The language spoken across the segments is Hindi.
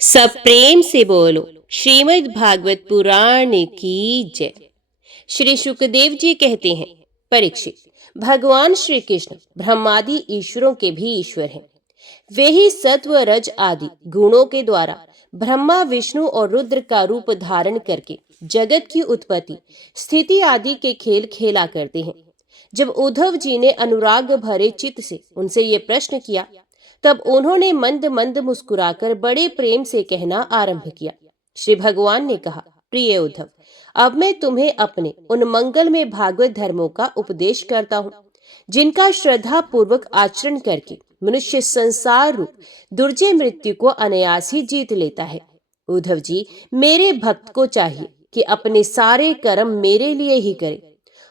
सब प्रेम से बोलो श्रीमद् भागवत पुराण की जय। श्री शुकदेव जी कहते हैं, परीक्षित, भगवान श्री कृष्ण ब्रह्मादि ईश्वरों के भी ईश्वर हैं। वे ही सत्व रज आदि गुणों के द्वारा ब्रह्मा विष्णु और रुद्र का रूप धारण करके जगत की उत्पत्ति स्थिति आदि के खेल खेला करते हैं। जब उद्धव जी ने अनुराग भरे चित्त से उनसे ये प्रश्न किया, तब उन्होंने मंद मंद मुस्कुराकर बड़े प्रेम से कहना आरंभ किया। श्री भगवान ने कहा, प्रिय उद्धव, अब मैं तुम्हें अपने उन मंगलमय भागवत धर्मों का उपदेश करता हूँ, जिनका श्रद्धा पूर्वक आचरण करके मनुष्य संसार रूप दुर्जय मृत्यु को अनायास ही जीत लेता है। उद्धव जी, मेरे भक्त को चाहिए कि अपने सारे कर्म मेरे लिए ही करे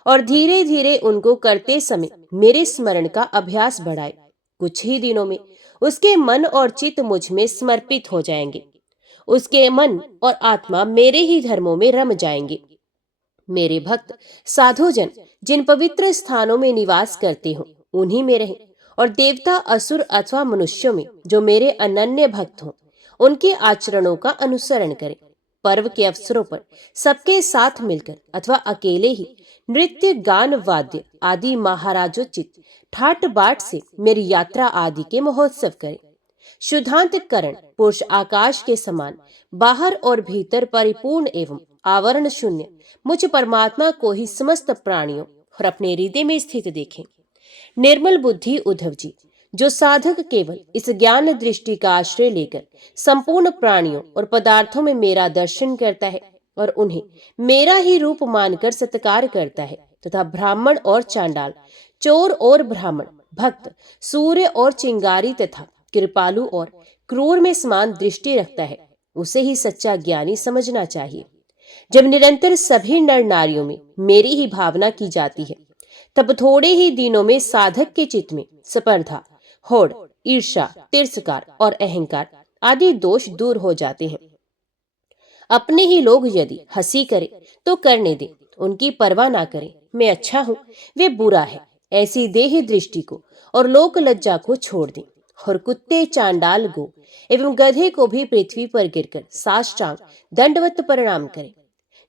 और धीरे धीरे उनको करते समय मेरे स्मरण का अभ्यास बढ़ाए। कुछ ही दिनों में उसके मन और चित्त मुझ में समर्पित हो जाएंगे। उसके मन और आत्मा मेरे ही धर्मों में रम जाएंगे। मेरे भक्त साधुजन जिन पवित्र स्थानों में निवास करते हो उन्हीं में रहें, और देवता असुर अथवा मनुष्यों में जो मेरे अनन्य भक्त हों उनके आचरणों का अनुसरण करें। पर्व के अवसरों पर सबके साथ मिलकर अथवा अकेले ही नृत्य गान वाद्य आदि महाराजोचित ठाट बाट से मेरी यात्रा आदि के महोत्सव करें। शुद्धांत करण पुरुष आकाश के समान बाहर और भीतर परिपूर्ण एवं आवरण शून्य मुझ परमात्मा को ही समस्त प्राणियों और अपने हृदय में स्थित देखें। निर्मल बुद्धि उद्धव जी, जो साधक केवल इस ज्ञान दृष्टि का आश्रय लेकर संपूर्ण प्राणियों और पदार्थों में मेरा दर्शन करता है और उन्हें मेरा ही रूप मानकर सत्कार करता है, तथा ब्राह्मण और चांडाल, चोर और ब्राह्मण, भक्त, सूर्य और चिंगारी तथा कृपालु और क्रूर में समान दृष्टि रखता है, उसे ही सच्चा ज्ञानी समझना चाहिए। जब निरंतर सभी नर नारियों में मेरी ही भावना की जाती है, तब थोड़े ही दिनों में साधक के चित्त में स्पर्धा, होड़, ईर्ष्या, तिरस्कार और अहंकार आदि दोष दूर हो जाते हैं। अपने ही लोग यदि हंसी करे तो करने दे, उनकी परवाह ना करें। मैं अच्छा हूं, वे बुरा है, ऐसी देह दृष्टि को और लोक लज्जा को छोड़ दें, और कुत्ते, चांडाल, गो एवं गधे को भी पृथ्वी पर गिरकर साष्टांग दंडवत प्रणाम करें।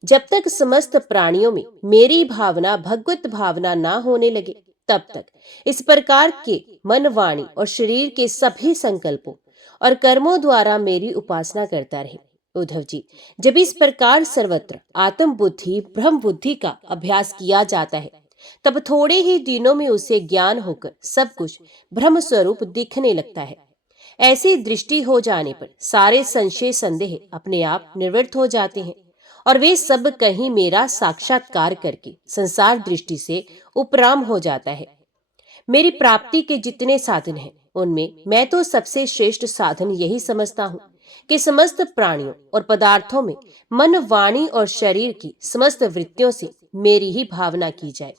जब तक समस्त प्राणियों में मेरी भावना भगवत भावना ना होने लगे, तब तक इस प्रकार के मन, वाणी और शरीर के सभी संकल्पों और कर्मों द्वारा मेरी उपासना करता रहे। उद्धव जी, जब इस प्रकार सर्वत्र आत्म बुद्धि ब्रह्म बुद्धि का अभ्यास किया जाता है, तब थोड़े ही दिनों में उसे ज्ञान होकर सब कुछ ब्रह्म स्वरूप दिखने लगता है। ऐसी दृष्टि हो जाने पर सारे संशय संदेह अपने आप निवृत्त हो जाते हैं और वे सब कहीं मेरा साक्षात्कार करके संसार दृष्टि से उपराम हो जाता है। मेरी प्राप्ति के जितने साधन हैं, उनमें मैं तो सबसे श्रेष्ठ साधन यही समझता हूँ कि समस्त प्राणियों और पदार्थों में मन, वाणी और शरीर की समस्त वृत्तियों से मेरी ही भावना की जाए।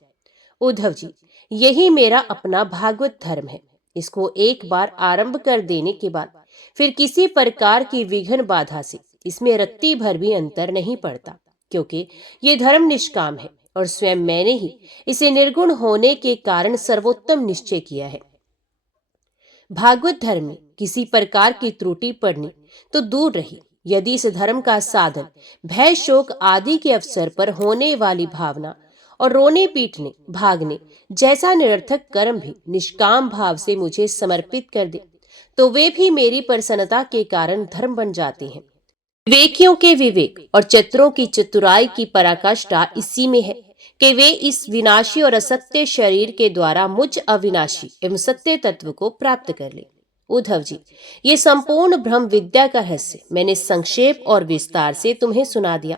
उद्धव जी, यही मेरा अपना भागवत धर्म है। इसको एक बार आरंभ कर देने के बाद फिर किसी प्रकार की विघ्न बाधा से इसमें रत्ती भर भी अंतर नहीं पड़ता, क्योंकि ये धर्म निष्काम है और स्वयं मैंने ही इसे निर्गुण होने के कारण सर्वोत्तम निश्चय किया है। भागवत धर्म में किसी प्रकार की त्रुटि पड़नी तो दूर रही, यदि इस धर्म का साधन भय, शोक आदि के अवसर पर होने वाली भावना और रोने पीटने भागने जैसा निरर्थक कर्म भी निष्काम भाव से मुझे समर्पित कर दे, तो वे भी मेरी प्रसन्नता के कारण धर्म बन जाते हैं। विवेकियों के विवेक और चतुरों की चतुराई की पराकाष्ठा इसी में है कि वे इस विनाशी और असत्य शरीर के द्वारा मुझ अविनाशी एवं सत्य तत्व को प्राप्त कर ले। उद्धव जी, ये संपूर्ण ब्रह्म विद्या का रहस्य मैंने संक्षेप और विस्तार से तुम्हें सुना दिया।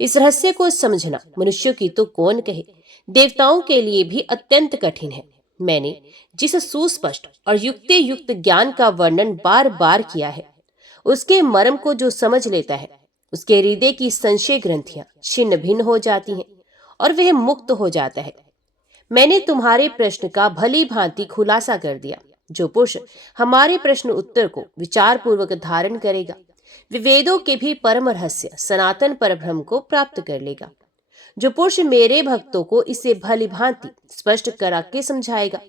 इस रहस्य को समझना मनुष्यों की तो कौन कहे, देवताओं के लिए भी अत्यंत कठिन है। मैंने जिस सुस्पष्ट और युक्ति युक्त ज्ञान का वर्णन बार बार किया है, उसके मर्म को जो समझ लेता है, उसके हृदय की संशय ग्रंथियां छिन्न भिन्न हो जाती हैं और वह मुक्त हो जाता है। मैंने तुम्हारे प्रश्न का भली भांति खुलासा कर दिया। जो पुरुष हमारे प्रश्न उत्तर को विचार पूर्वक धारण करेगा, वे वेदों के भी परम रहस्य सनातन परब्रह्म को प्राप्त कर लेगा। जो पुरुष मेरे भक्तों को इसे भली भांति स्पष्ट करा के समझाएगा,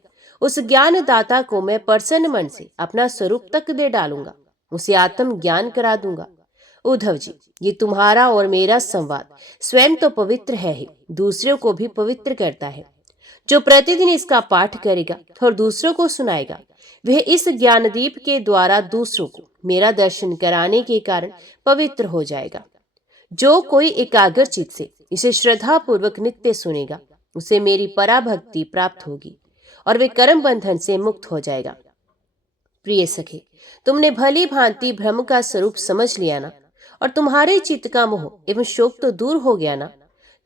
उस ज्ञान दाता को मैं प्रसन्न मन से अपना स्वरूप तक दे डालूंगा। उसे आत्म ज्ञान करा दूंगा। उद्धव जी, ये तुम्हारा और मेरा संवाद स्वयं तो पवित्र है ही, दूसरों को भी पवित्र करता है। जो प्रतिदिन इसका पाठ करेगा और दूसरों को सुनाएगा, वह इस ज्ञानदीप के द्वारा दूसरों को मेरा दर्शन कराने के कारण पवित्र हो जाएगा। जो कोई एकाग्र चित्त से इसे श्रद्धा पूर्वक नित्य सुनेगा, उसे मेरी पराभक्ति प्राप्त होगी और वे कर्म बंधन से मुक्त हो जाएगा। प्रिय सखे, तुमने भली भांति ब्रह्म का स्वरूप समझ लिया ना, और तुम्हारे चित्त का मोह एवं शोक तो दूर हो गया ना।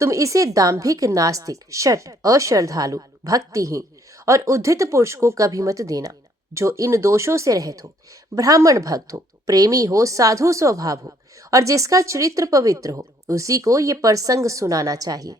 तुम इसे दाम्भिक, नास्तिक, शठ, अश्रद्धालु, भक्तिहीन और उद्धित पुरुष को कभी मत देना। जो इन दोषों से रहित हो, ब्राह्मण भक्त हो, प्रेमी हो, साधु स्वभाव हो और जिसका चरित्र पवित्र हो, उसी को ये प्रसंग सुनाना चाहिए।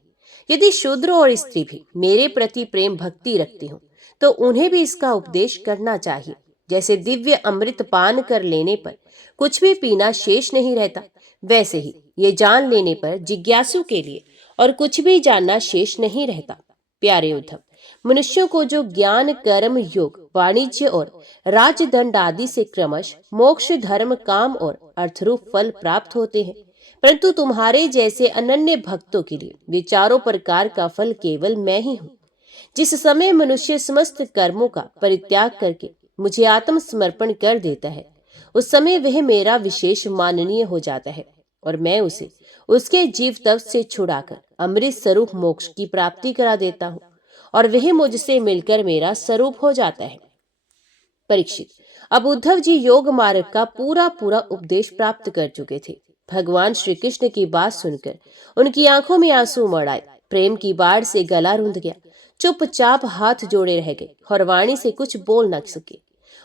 यदि शूद्र और स्त्री भी मेरे प्रति प्रेम भक्ति रखते हो, तो उन्हें भी इसका उपदेश करना चाहिए। जैसे दिव्य अमृत पान कर लेने पर कुछ भी पीना शेष नहीं रहता, वैसे ही ये जान लेने पर जिज्ञासु के लिए और कुछ भी जानना शेष नहीं रहता। प्यारे उद्धव, मनुष्यों को जो ज्ञान, कर्म, योग, वाणिज्य और राजदंड आदि से क्रमश मोक्ष, धर्म, काम और अर्थरूप फल प्राप्त होते हैं, परंतु तुम्हारे जैसे अनन्य भक्तों के लिए वे चारों प्रकार का फल केवल मैं ही हूँ। जिस समय मनुष्य समस्त कर्मों का परित्याग करके मुझे आत्मसमर्पण कर देता है, उस समय वह मेरा विशेष माननीय हो जाता है और मैं उसे उसके जीव तप से छुड़ाकर अमृत स्वरूप मोक्ष की प्राप्ति करा देता हूँ और वह मुझसे मिलकर मेरा स्वरूप हो जाता है। परीक्षित, अब उद्धव जी योग मार्ग का पूरा पूरा उपदेश प्राप्त कर चुके थे। भगवान श्री कृष्ण की बात सुनकर उनकी आंखों में आंसू उमड़ आए, प्रेम की बाढ़ से गला रुंध गया, चुपचाप हाथ जोड़े रह गए और वाणी से कुछ बोल न सके।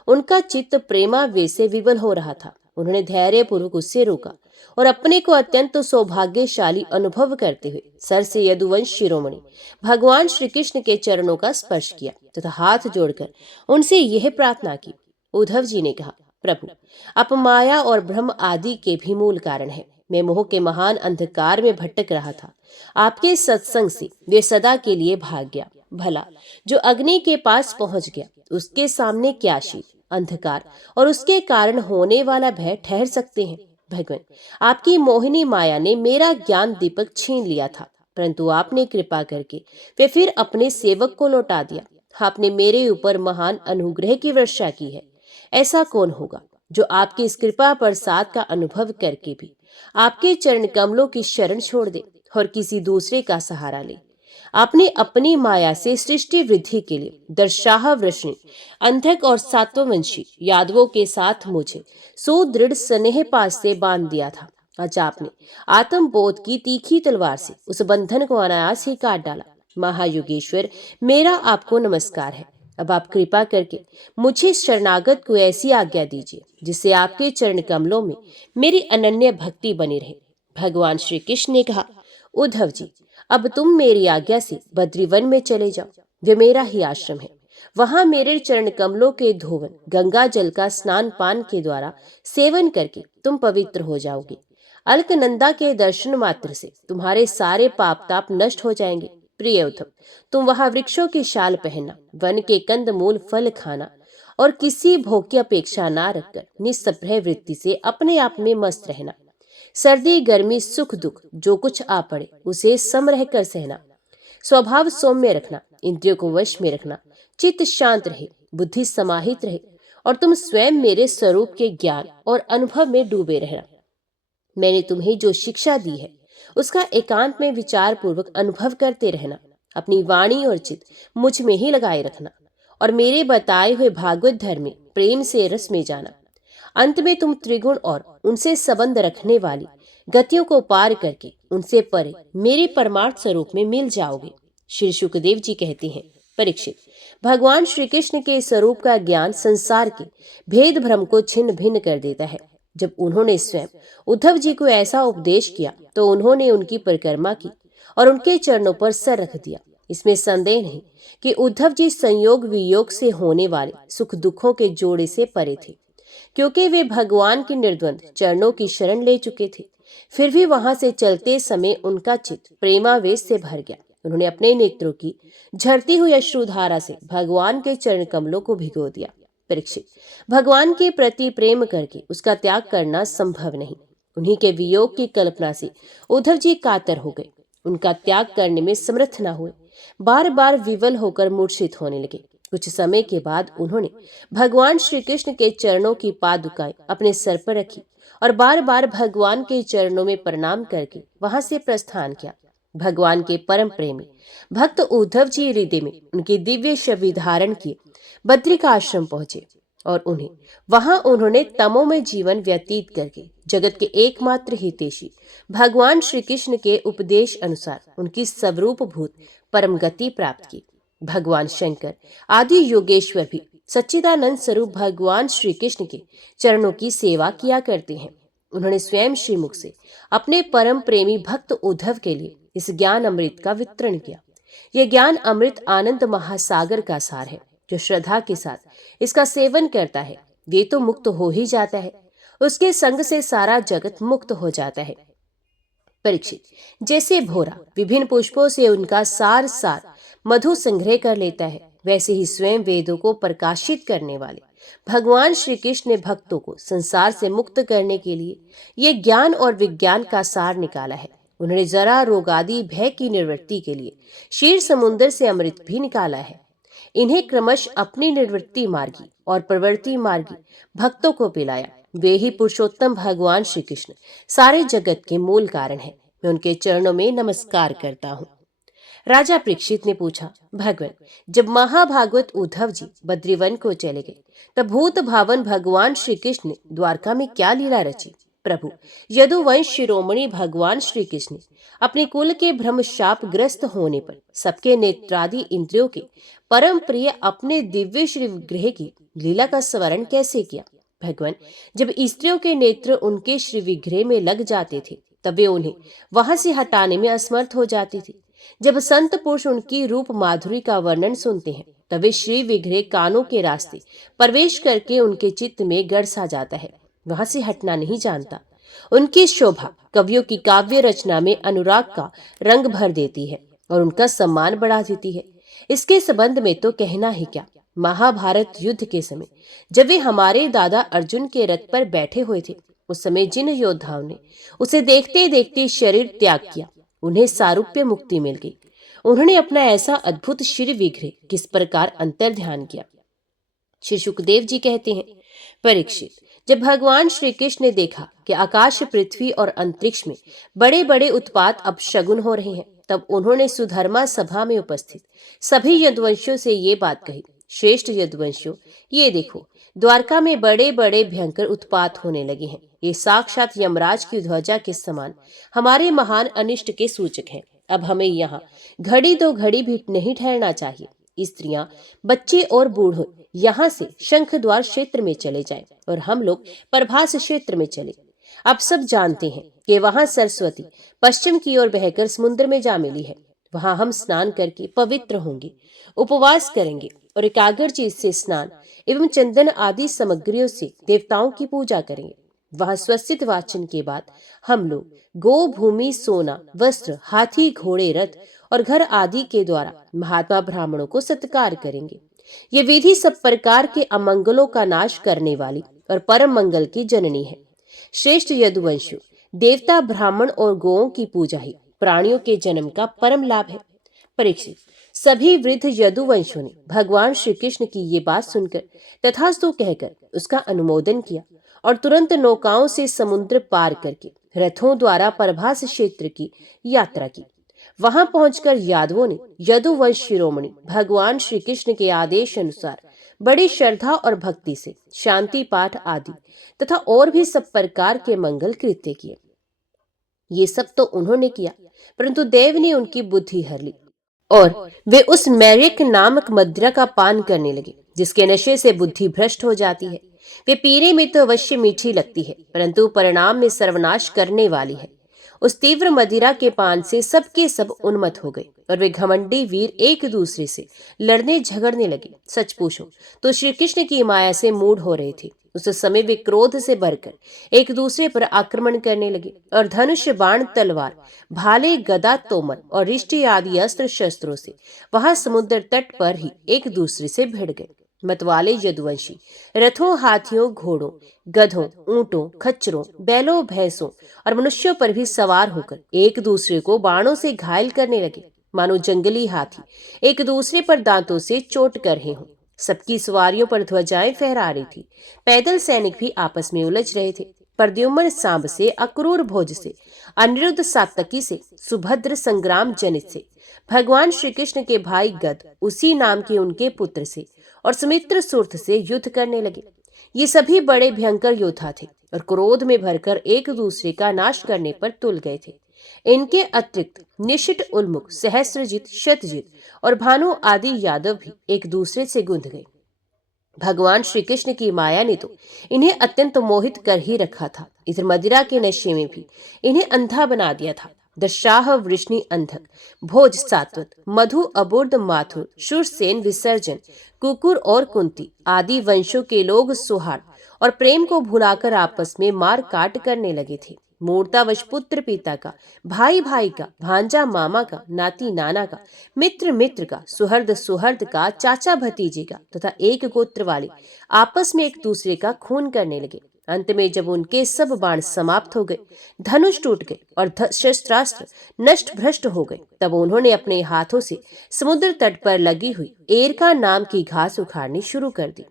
उनका चित्त प्रेमावेश से विवल हो रहा था। उन्होंने धैर्य पूर्वक उससे रोका और अपने को अत्यंत सौभाग्यशाली अनुभव करते हुए सर से यदुवंश शिरोमणि भगवान श्री कृष्ण के चरणों का स्पर्श किया तथा हाथ जोड़कर उनसे यह प्रार्थना की। उद्धव जी ने कहा, प्रभु, आप माया और भ्रम आदि के भी मूल कारण है। मैं मोह के महान अंधकार में भटक रहा था, आपके सत्संग से वे सदा के लिए भाग गया। भला जो अग्नि के पास पहुंच गया, उसके सामने क्या शीत, अंधकार और उसके कारण होने वाला भय ठहर सकते हैं। भगवान, आपकी मोहिनी माया ने मेरा ज्ञान दीपक छीन लिया था, परंतु आपने कृपा करके वे फिर अपने सेवक को लौटा दिया। आपने मेरे ऊपर महान अनुग्रह की वर्षा की है। ऐसा कौन होगा जो आपकी इस कृपा प्रसाद का अनुभव करके भी आपके चरण कमलों की शरण छोड़ दे और किसी दूसरे का सहारा ले। आपने अपनी माया से सृष्टि वृद्धि के लिए दर्शाह, वृष्णि, अंधक और सातवंशी यादवों के साथ मुझे सुदृढ़ स्नेह पास से बांध दिया था। आज आपने आत्मबोध की तीखी तलवार से उस बंधन को अनायास ही काट डाला। महायुगेश्वर, मेरा आपको नमस्कार है। अब आप कृपा करके मुझे शरणागत को ऐसी आज्ञा दीजिए जिससे आपके चरण कमलों में मेरी अनन्य भक्ति बनी रहे। भगवान श्री कृष्ण ने कहा, उद्धव जी, अब तुम मेरी आज्ञा से बद्रीवन में चले जाओ। वे मेरा ही आश्रम है। वहां मेरे चरण कमलों के धोवन, गंगा जल का स्नान पान के द्वारा सेवन करके तुम पवित्र हो जाओगे। अलकनंदा के दर्शन मात्र से तुम्हारे सारे पाप ताप नष्ट हो जाएंगे। प्रिय उद्धव, तुम वहां वृक्षों की शाल पहनना, वन के कंद मूल फल खाना और किसी भोग की अपेक्षा ना रखकर निस्पृह वृत्ति से अपने आप में मस्त रहना। सर्दी, गर्मी, सुख, दुख जो कुछ आ पड़े उसे सम रह कर सहना। स्वभाव सौम्य रखना, इंद्रियों को वश में रखना, चित्त शांत रहे, बुद्धि समाहित रहे और तुम स्वयं मेरे स्वरूप के ज्ञान और अनुभव में डूबे रहना। मैंने तुम्हें जो शिक्षा दी है उसका एकांत में विचार पूर्वक अनुभव करते रहना। अपनी वाणी और चित्त मुझ में ही लगाए रखना और मेरे बताए हुए भागवत धर्म में प्रेम से रस में जाना। अंत में तुम त्रिगुण और उनसे संबंध रखने वाली गतियों को पार करके उनसे परे मेरे परमार्थ स्वरूप में मिल जाओगे। श्री शुकदेव जी कहते हैं, परीक्षित, भगवान श्री कृष्ण के स्वरूप का ज्ञान संसार के भेद भ्रम को छिन्न भिन्न कर देता है। जब उन्होंने स्वयं उद्धव जी को ऐसा उपदेश किया तो उन्होंने उनकी परिक्रमा की और उनके चरणों पर सर रख दिया। इसमें संदेह नहीं कि उद्धव जी संयोग वियोग से होने वाले सुख दुखों के जोड़े से परे थे, क्योंकि वे भगवान के निर्द्वंद चरणों की शरण ले चुके थे। फिर भी वहां से चलते समय उनका चित्त प्रेमावेश से भर गया। उन्होंने अपने नेत्रों की झरती हुई अश्रुधारा से भगवान के चरण कमलों को भिगो दिया। परीक्षित, भगवान के प्रति प्रेम करके उसका त्याग करना संभव नहीं। उन्हीं के वियोग की कल्पना से उद्धव जी कातर हो गए, उनका त्याग करने में समर्थ न हुए, बार बार विवल होकर मूर्छित होने लगे। कुछ समय के बाद उन्होंने भगवान श्री कृष्ण के चरणों की पादुकाएं अपने सर पर रखी और बार बार भगवान के चरणों में प्रणाम करके वहां से प्रस्थान किया। भगवान के परम प्रेमी भक्त उद्धव जी हृदय में उनके दिव्य छवि धारण किए बद्रिका आश्रम पहुंचे और उन्होंने तमो में जीवन व्यतीत करके जगत के एकमात्र हितैषी भगवान श्री कृष्ण के उपदेश अनुसार उनकी स्वरूप भूत परम गति प्राप्त की। भगवान शंकर आदि योगेश्वर भी सच्चिदानंद स्वरूप भगवान श्री कृष्ण के चरणों की सेवा किया करते हैं। उन्होंने स्वयं श्रीमुख से अपने परम प्रेमी भक्त उद्धव के लिए इस ज्ञान अमृत का वितरण किया। यह ज्ञान अमृत आनंद महासागर का सार है। जो श्रद्धा के साथ इसका सेवन करता है वे तो मुक्त हो ही जाता है, उसके संग से सारा जगत मुक्त हो जाता है। परीक्षित, जैसे भोरा विभिन्न पुष्पों से उनका सार मधु संग्रह कर लेता है, वैसे ही स्वयं वेदों को प्रकाशित करने वाले भगवान श्री कृष्ण ने भक्तों को संसार से मुक्त करने के लिए ये ज्ञान और विज्ञान का सार निकाला है। उन्होंने जरा रोग आदि भय की निवृत्ति के लिए क्षीर समुद्र से अमृत भी निकाला है। इन्हें क्रमश अपनी निवृत्ति मार्गी और प्रवृत्ति मार्गी भक्तों को पिलाया। वे ही पुरुषोत्तम भगवान श्री कृष्ण सारे जगत के मूल कारण है। मैं उनके चरणों में नमस्कार करता हूँ। राजा परीक्षित ने पूछा, भगवान, जब महाभागवत उद्धव जी बद्रीवन को चले गए तब भूत भावन भगवान श्री कृष्ण ने द्वारका में क्या लीला रची? प्रभु, यदुवंश शिरोमणि भगवान श्री कृष्ण ने अपने कुल के भ्रम शाप ग्रस्त होने पर सबके नेत्रादि इंद्रियों के परम प्रिय अपने दिव्य श्री विग्रह की लीला का स्मरण कैसे किया? भगवान, जब स्त्रियों के नेत्र उनके श्री विग्रह में लग जाते थे तब वे उन्हें वहां से हटाने में असमर्थ हो जाती थी। जब संत पुरुष उनकी रूप माधुरी का वर्णन सुनते हैं तब वे श्री विग्रह कानों के रास्ते प्रवेश करके उनके चित्त में गड़ सा जाता है, वहां से हटना नहीं जानता। उनकी शोभा कवियों की काव्य रचना में अनुराग का रंग भर देती है और उनका सम्मान बढ़ा देती है। इसके संबंध में तो कहना ही क्या। महाभारत युद्ध के समय जब वे हमारे दादा अर्जुन के रथ पर बैठे हुए थे, उस समय जिन योद्धाओं ने उसे देखते देखते शरीर त्याग किया, उन्हें सारूप्य मुक्ति मिल गई। उन्होंने अपना ऐसा अद्भुत श्री विग्रह किस प्रकार अंतर ध्यान किया। श्री सुखदेव जी कहते हैं, परीक्षित, जब भगवान श्री कृष्ण ने देखा कि आकाश, पृथ्वी और अंतरिक्ष में बड़े बड़े उत्पात अपशगुन हो रहे हैं, तब उन्होंने सुधर्मा सभा में उपस्थित सभी यदुवंशियों से ये बात कही, श्रेष्ठ यदुवंशियों, ये देखो, द्वारका में बड़े बड़े भयंकर उत्पात होने लगे हैं। ये साक्षात यमराज की ध्वजा के समान हमारे महान अनिष्ट के सूचक हैं। अब हमें यहाँ घड़ी दो घड़ी भी नहीं ठहरना चाहिए। स्त्रियां, बच्चे और बूढ़े यहाँ से शंख द्वार क्षेत्र में चले जाएं और हम लोग प्रभास क्षेत्र में चले। अब सब जानते हैं कि वहां सरस्वती पश्चिम की ओर बहकर समुद्र में जा मिली है। वहां हम स्नान करके पवित्र होंगे, उपवास करेंगे और एकाग्रचित्त से स्नान एवं चंदन आदि सामग्रियों से देवताओं की पूजा करेंगे। वहां स्वस्तित वाचन के बाद हम लोग गो, भूमि, सोना, वस्त्र, हाथी, घोड़े, रथ और घर आदि के द्वारा महात्मा ब्राह्मणों को सत्कार करेंगे। ये विधि सब प्रकार के अमंगलों का नाश करने वाली और परम मंगल की जननी है। श्रेष्ठ यदुवंशियों, देवता, ब्राह्मण और गौओं की पूजा ही प्राणियों के जन्म का परम लाभ है। परीक्षित, सभी वृद्ध यदुवंशियों ने भगवान श्री कृष्ण की ये बात सुनकर तथास्तु कहकर उसका अनुमोदन किया और तुरंत नौकाओं से समुद्र पार करके रथों द्वारा प्रभास क्षेत्र की यात्रा की। वहां पहुंचकर यादवों ने यदुवंश शिरोमणि भगवान श्री कृष्ण के आदेश अनुसार बड़ी श्रद्धा और भक्ति से शांति पाठ आदि तथा और भी सब प्रकार के मंगल कृत्य किए। ये सब तो उन्होंने किया, परंतु देव ने उनकी बुद्धि हर ली और वे उस मैरिक नामक मदिरा का पान करने लगे, जिसके नशे से बुद्धि भ्रष्ट हो जाती है। वे पीने में तो अवश्य मीठी लगती है, परंतु परिणाम में सर्वनाश करने वाली है। उस तीव्र मदिरा के पान से सबके सब उन्मत्त हो गए और वे घमंडी वीर एक दूसरे से लड़ने झगड़ने लगे। सच पूछो तो श्री कृष्ण की माया से मूढ़ हो रहे थे। उस समय वे क्रोध से भरकर एक दूसरे पर आक्रमण करने लगे और धनुष, बाण, तलवार, भाले, गदा, तोमर और रिष्टि आदि अस्त्र शस्त्रों से वहां समुद्र तट पर ही एक दूसरे से भिड़ गए। मतवाले यदुवंशी रथों, हाथियों, घोड़ों, गधों, ऊंटों, खच्चरों, बैलों, भैंसों और मनुष्यों पर भी सवार होकर एक दूसरे को बाणों से घायल करने लगे, मानो जंगली हाथी एक दूसरे पर दांतों से चोट कर रहे हों। सबकी सवारियों पर ध्वजाएं फहरा रही थी। पैदल सैनिक भी आपस में उलझ रहे थे। प्रद्युम्न सांब से, अक्रूर भोज से, अनिरुद्ध सात्तकी से, सुभद्र संग्राम जनित से, भगवान श्री कृष्ण के भाई गद उसी नाम के उनके पुत्र से और सुमित्र सुर्थ से युद्ध करने लगे। ये सभी बड़े भयंकर योद्धा थे और क्रोध में भरकर एक दूसरे का नाश करने पर तुल गए थे। इनके अतिरिक्त निशित, उल्मुख, सहस्त्रजित, शतजित और भानु आदि यादव भी एक दूसरे से गुंध गए। भगवान श्री कृष्ण की माया ने तो इन्हें अत्यंत मोहित कर ही रखा था। इधर मदिरा के नशे में भी इन्हें अंधा बना दिया था। दशाह वृष्णि अंधक, भोज सात्वत, मधु अबुर्द माथुर, शूरसेन विसर्जन, कुकुर और कुंती आदि वंशों के लोग सुहार्द और प्रेम को भुलाकर आपस में मार काट करने लगे थे। मूर्तावश पुत्र पिता का, भाई भाई का, भांजा मामा का, नाती नाना का, मित्र मित्र का, सुहर्द सुहर्द का, चाचा भतीजे का तथा एक गोत्र वाले आपस में एक दूसरे का खून करने लगे। अंत में जब उनके सब बाण समाप्त हो गए, धनुष टूट गए और शस्त्रास्त्र नष्ट भ्रष्ट हो गए, तब उन्होंने अपने हाथों से समुद्र तट पर लगी हुई एरका नाम की घास उखाड़नी शुरू कर दी।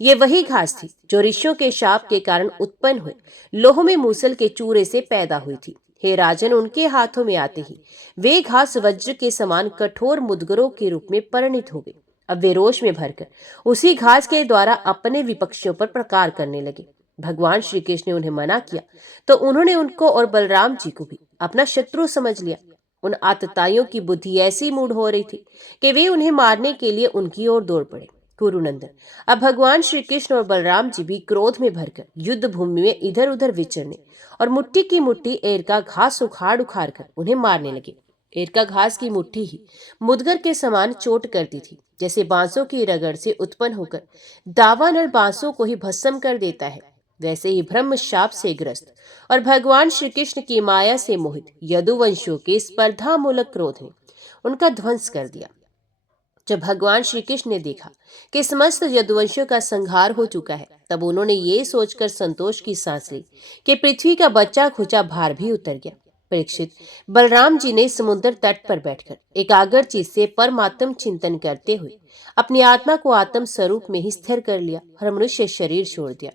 ये वही घास थी जो ऋषियों के शाप के कारण उत्पन्न हुए लोह में मूसल के चूरे से पैदा हुई थी। हे राजन, उनके हाथों में आते ही वे घास वज्र के समान कठोर मुदगरों के रूप में परिणित हो गई। अब वे रोष में भरकर उसी घास के द्वारा अपने विपक्षियों पर प्रकार करने लगे। भगवान श्री कृष्ण ने उन्हें मना किया तो उन्होंने उनको और बलराम जी को भी अपना शत्रु समझ लिया। उन आतताइयों की बुद्धि ऐसी मूढ़ हो रही थी कि वे उन्हें मारने के लिए उनकी ओर दौड़ पड़े। कुरुनंदन, अब भगवान श्री कृष्ण और बलराम जी भी क्रोध में भरकर युद्ध भूमि में इधर उधर विचरने और मुट्ठी की मुट्ठी एरका घास उखाड़ उखाड़ कर उन्हें मारने लगे। एरका घास की मुट्ठी ही मुदगर के समान चोट करती थी, जैसे बांसों की रगड़ से उत्पन्न होकर दावानल बांसों को ही भस्म कर देता है। वैसे ही ब्रह्म शाप से ग्रस्त और भगवान श्री कृष्ण की माया से मोहित यदुवंशियों के स्पर्धा मूलक क्रोध ने उनका ध्वंस कर दिया। जब भगवान श्री कृष्ण ने देखा कि समस्त यदुवंशियों का संहार हो चुका है, तब उन्होंने ये सोचकर संतोष की सांस ली कि पृथ्वी का बच्चा खुचा भार भी उतर गया। परीक्षित, बलराम जी ने समुद्र तट पर बैठकर एकाग्र चित्त से परमात्म चिंतन करते हुए अपनी आत्मा को आत्म स्वरूप में ही स्थिर कर लिया और मनुष्य शरीर छोड़ दिया।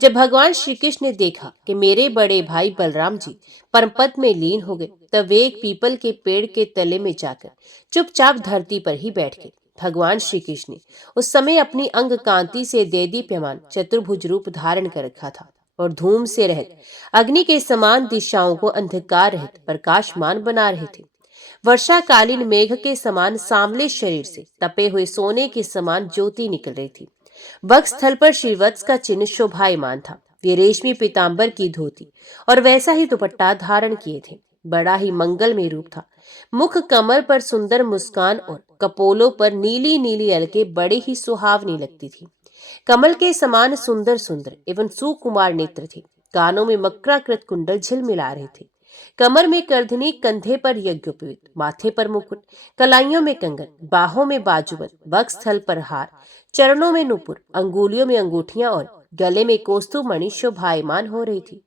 जब भगवान श्री कृष्ण ने देखा कि मेरे बड़े भाई बलराम जी परमपद में लीन हो गए, तब वे एक पीपल के पेड़ के तले में जाकर चुपचाप धरती पर ही बैठ गए। भगवान श्री कृष्ण ने उस समय अपनी अंग कांति से देदीप्यमान चतुर्भुज रूप धारण कर रखा था और धूम से रहित अग्नि के समान दिशाओं को अंधकार रहित प्रकाशमान बना रहे थे। वर्षाकालीन मेघ के समान सांवले शरीर से तपे हुए सोने के समान ज्योति निकल रही थी। वक्षस्थल पर श्रीवत्स का चिन्ह शोभायमान था। वे रेशमी पीतांबर की धोती और वैसा ही दुपट्टा धारण किए थे। बड़ा ही मंगलमय रूप था। मुख कमल पर सुंदर मुस्कान और कपोलों पर नीली नीली अलके बड़े ही सुहावनी लगती थी। कमल के समान सुंदर सुंदर एवं सुकुमार नेत्र थे। कानों में मकराकृत कुंडल झिलमिला रहे थे। कमर में करधनी, कंधे पर यज्ञोपवीत, माथे पर मुकुट, कलाइयों में कंगन, बाहों में बाजूबंद, वक्षस्थल पर हार, चरणों में नुपुर, अंगुलियों में अंगूठियां और गले में कौस्तुभमणि शोभायमान हो रही थी।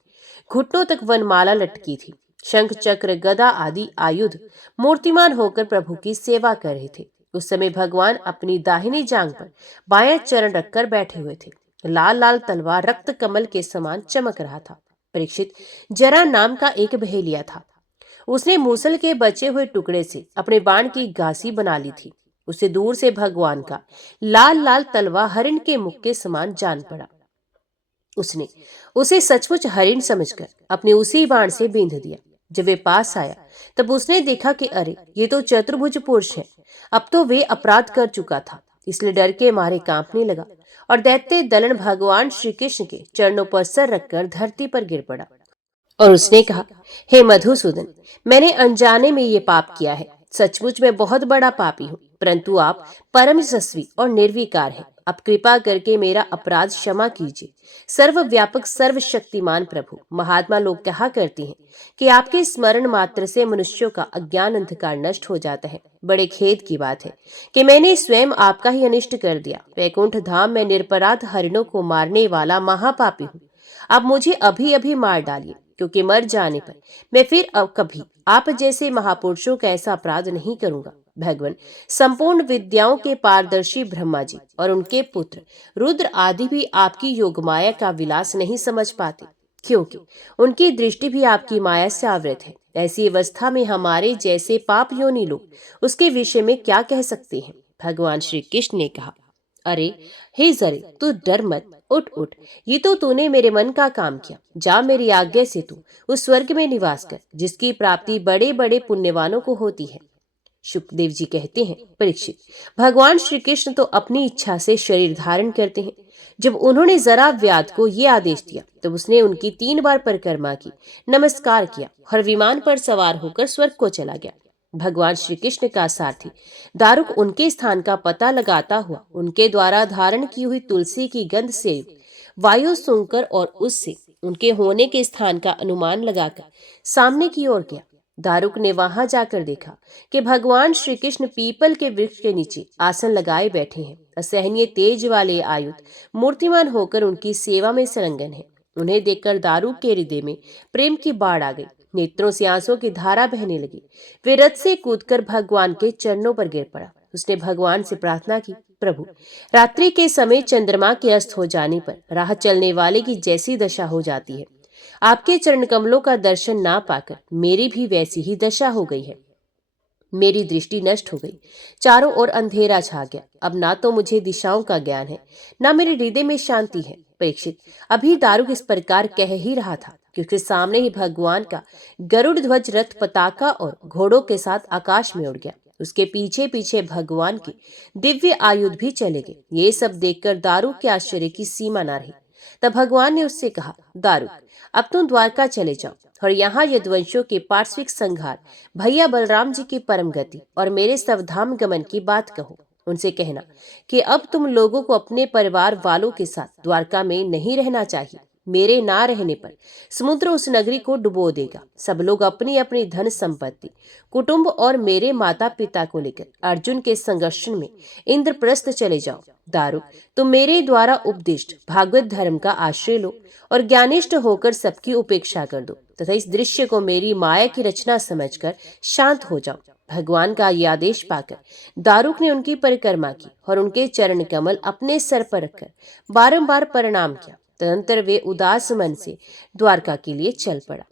घुटनों तक वनमाला लटकी थी। शंख, चक्र, गदा आदि आयुध मूर्तिमान होकर प्रभु की सेवा कर रहे थे। उस समय भगवान अपनी दाहिनी जांघ पर बायां चरण रखकर बैठे हुए थे। लाल लाल तलवार रक्त कमल के समान चमक रहा था। परीक्षित, जरा नाम का एक बहेलिया था। उसने मूसल के बचे हुए टुकड़े से अपने बाण की घासी बना ली थी। उसे दूर से भगवान का लाल लाल तलवा हरिण के मुख के समान जान पड़ा। उसने उसे सचमुच हरिण समझकर अपने उसी बाण से बींध दिया। जब वे पास आया तब उसने देखा कि अरे, ये तो चतुर्भुज पुरुष है। अब तो वे अपराध कर चुका था, इसलिए डर के मारे कांपने लगा और दैत्य दलन भगवान श्री कृष्ण के चरणों पर सर रखकर धरती पर गिर पड़ा और उसने कहा, हे मधुसूदन, मैंने अनजाने में ये पाप किया है। सचमुच मैं बहुत बड़ा पापी हूँ, परंतु आप परम यशस्वी और निर्विकार हैं। अब कृपा करके मेरा अपराध क्षमा कीजिए। सर्वव्यापक सर्वशक्तिमान प्रभु, महात्मा लोग कहा करते हैं कि आपके स्मरण मात्र से मनुष्यों का अज्ञान अंधकार नष्ट हो जाता है। बड़े खेद की बात है कि मैंने स्वयं आपका ही अनिष्ट कर दिया। वैकुंठ धाम में निरपराध हरिणों को मारने वाला महापापी हूँ। आप मुझे अभी अभी मार डालिए, क्योंकि मर जाने पर मैं फिर अब कभी आप जैसे महापुरुषों का ऐसा अपराध नहीं करूंगा। भगवान, संपूर्ण विद्याओं के पारदर्शी ब्रह्मा जी और उनके पुत्र रुद्र आदि भी आपकी योगमाया का विलास नहीं समझ पाते, क्योंकि उनकी दृष्टि भी आपकी माया से आवृत है। ऐसी अवस्था में हमारे जैसे पाप योनि लोग उसके विषय में क्या कह सकते हैं। भगवान श्री कृष्ण ने कहा, अरे हे जरे, तू डर मत, उठ उठ, ये तो तूने मेरे मन का काम किया। जा, मेरी आज्ञा से तू उस स्वर्ग में निवास कर जिसकी प्राप्ति बड़े बड़े पुण्यवानों को होती है। शुकदेव जी कहते हैं, परीक्षित, भगवान श्री कृष्ण तो अपनी इच्छा से शरीर धारण करते हैं। जब उन्होंने जरा व्याध को ये आदेश दिया तब उसने उनकी 3 बार परिक्रमा की, नमस्कार किया और विमान पर सवार होकर स्वर्ग को चला गया। भगवान श्री कृष्ण का सारथी दारुक उनके स्थान का पता लगाता हुआ उनके द्वारा धारण की हुई तुलसी की गंध से वायु सूंघकर और उससे उनके होने के स्थान का अनुमान लगाकर सामने की ओर गया। दारुक ने वहां जाकर देखा कि भगवान श्री कृष्ण पीपल के वृक्ष के नीचे आसन लगाए बैठे हैं। असहनीय तेज वाले आयुध मूर्तिमान होकर उनकी सेवा में संलग्न है। उन्हें देखकर दारुक के हृदय में प्रेम की बाढ़ आ गई। नेत्रों से आंसुओं की धारा बहने लगी। वे रथ से कूदकर भगवान के चरणों पर गिर पड़ा। उसने भगवान से प्रार्थना की, प्रभु, रात्रि के समय चंद्रमा के अस्त हो जाने पर राह चलने वाले की जैसी दशा हो जाती है, आपके चरण कमलों का दर्शन ना पाकर मेरी भी वैसी ही दशा हो गई है। मेरी दृष्टि नष्ट हो गई, चारों ओर अंधेरा छा गया। अब ना तो मुझे दिशाओं का ज्ञान है, ना मेरे हृदय में शांति है। परीक्षित, अभी दारुक इस प्रकार कह ही रहा था क्योंकि सामने ही भगवान का गरुड़ ध्वज रथ पताका और घोड़ों के साथ आकाश में उड़ गया। उसके पीछे पीछे भगवान के दिव्य आयुध भी चले गए। ये सब देखकर दारुक के आश्चर्य की सीमा न रही। तब भगवान ने उससे कहा, दारुक, अब तुम द्वारका चले जाओ और यहाँ यदुवंशियों के पार्श्विक संहार, भैया बलराम जी की परम गति और मेरे सवधाम गमन की बात कहो। उनसे कहना कि अब तुम लोगों को अपने परिवार वालों के साथ द्वारका में नहीं रहना चाहिए। मेरे ना रहने पर समुद्र उस नगरी को डुबो देगा। सब लोग अपनी अपनी धन संपत्ति, कुटुंब और मेरे माता पिता को लेकर अर्जुन के संघर्षण में इंद्रप्रस्थ चले जाओ। दारुक, तुम मेरे द्वारा उपदिष्ट भागवत धर्म का आश्रय लो और ज्ञानिष्ठ होकर सबकी उपेक्षा कर दो तथा इस दृश्य को मेरी माया की रचना समझकर शांत हो जाओ। भगवान का यह आदेश पाकर दारुक ने उनकी परिक्रमा की और उनके चरण कमल अपने सर पर रखकर बारंबार प्रणाम किया। तदंतर वे उदास मन से द्वारका के लिए चल पड़ा।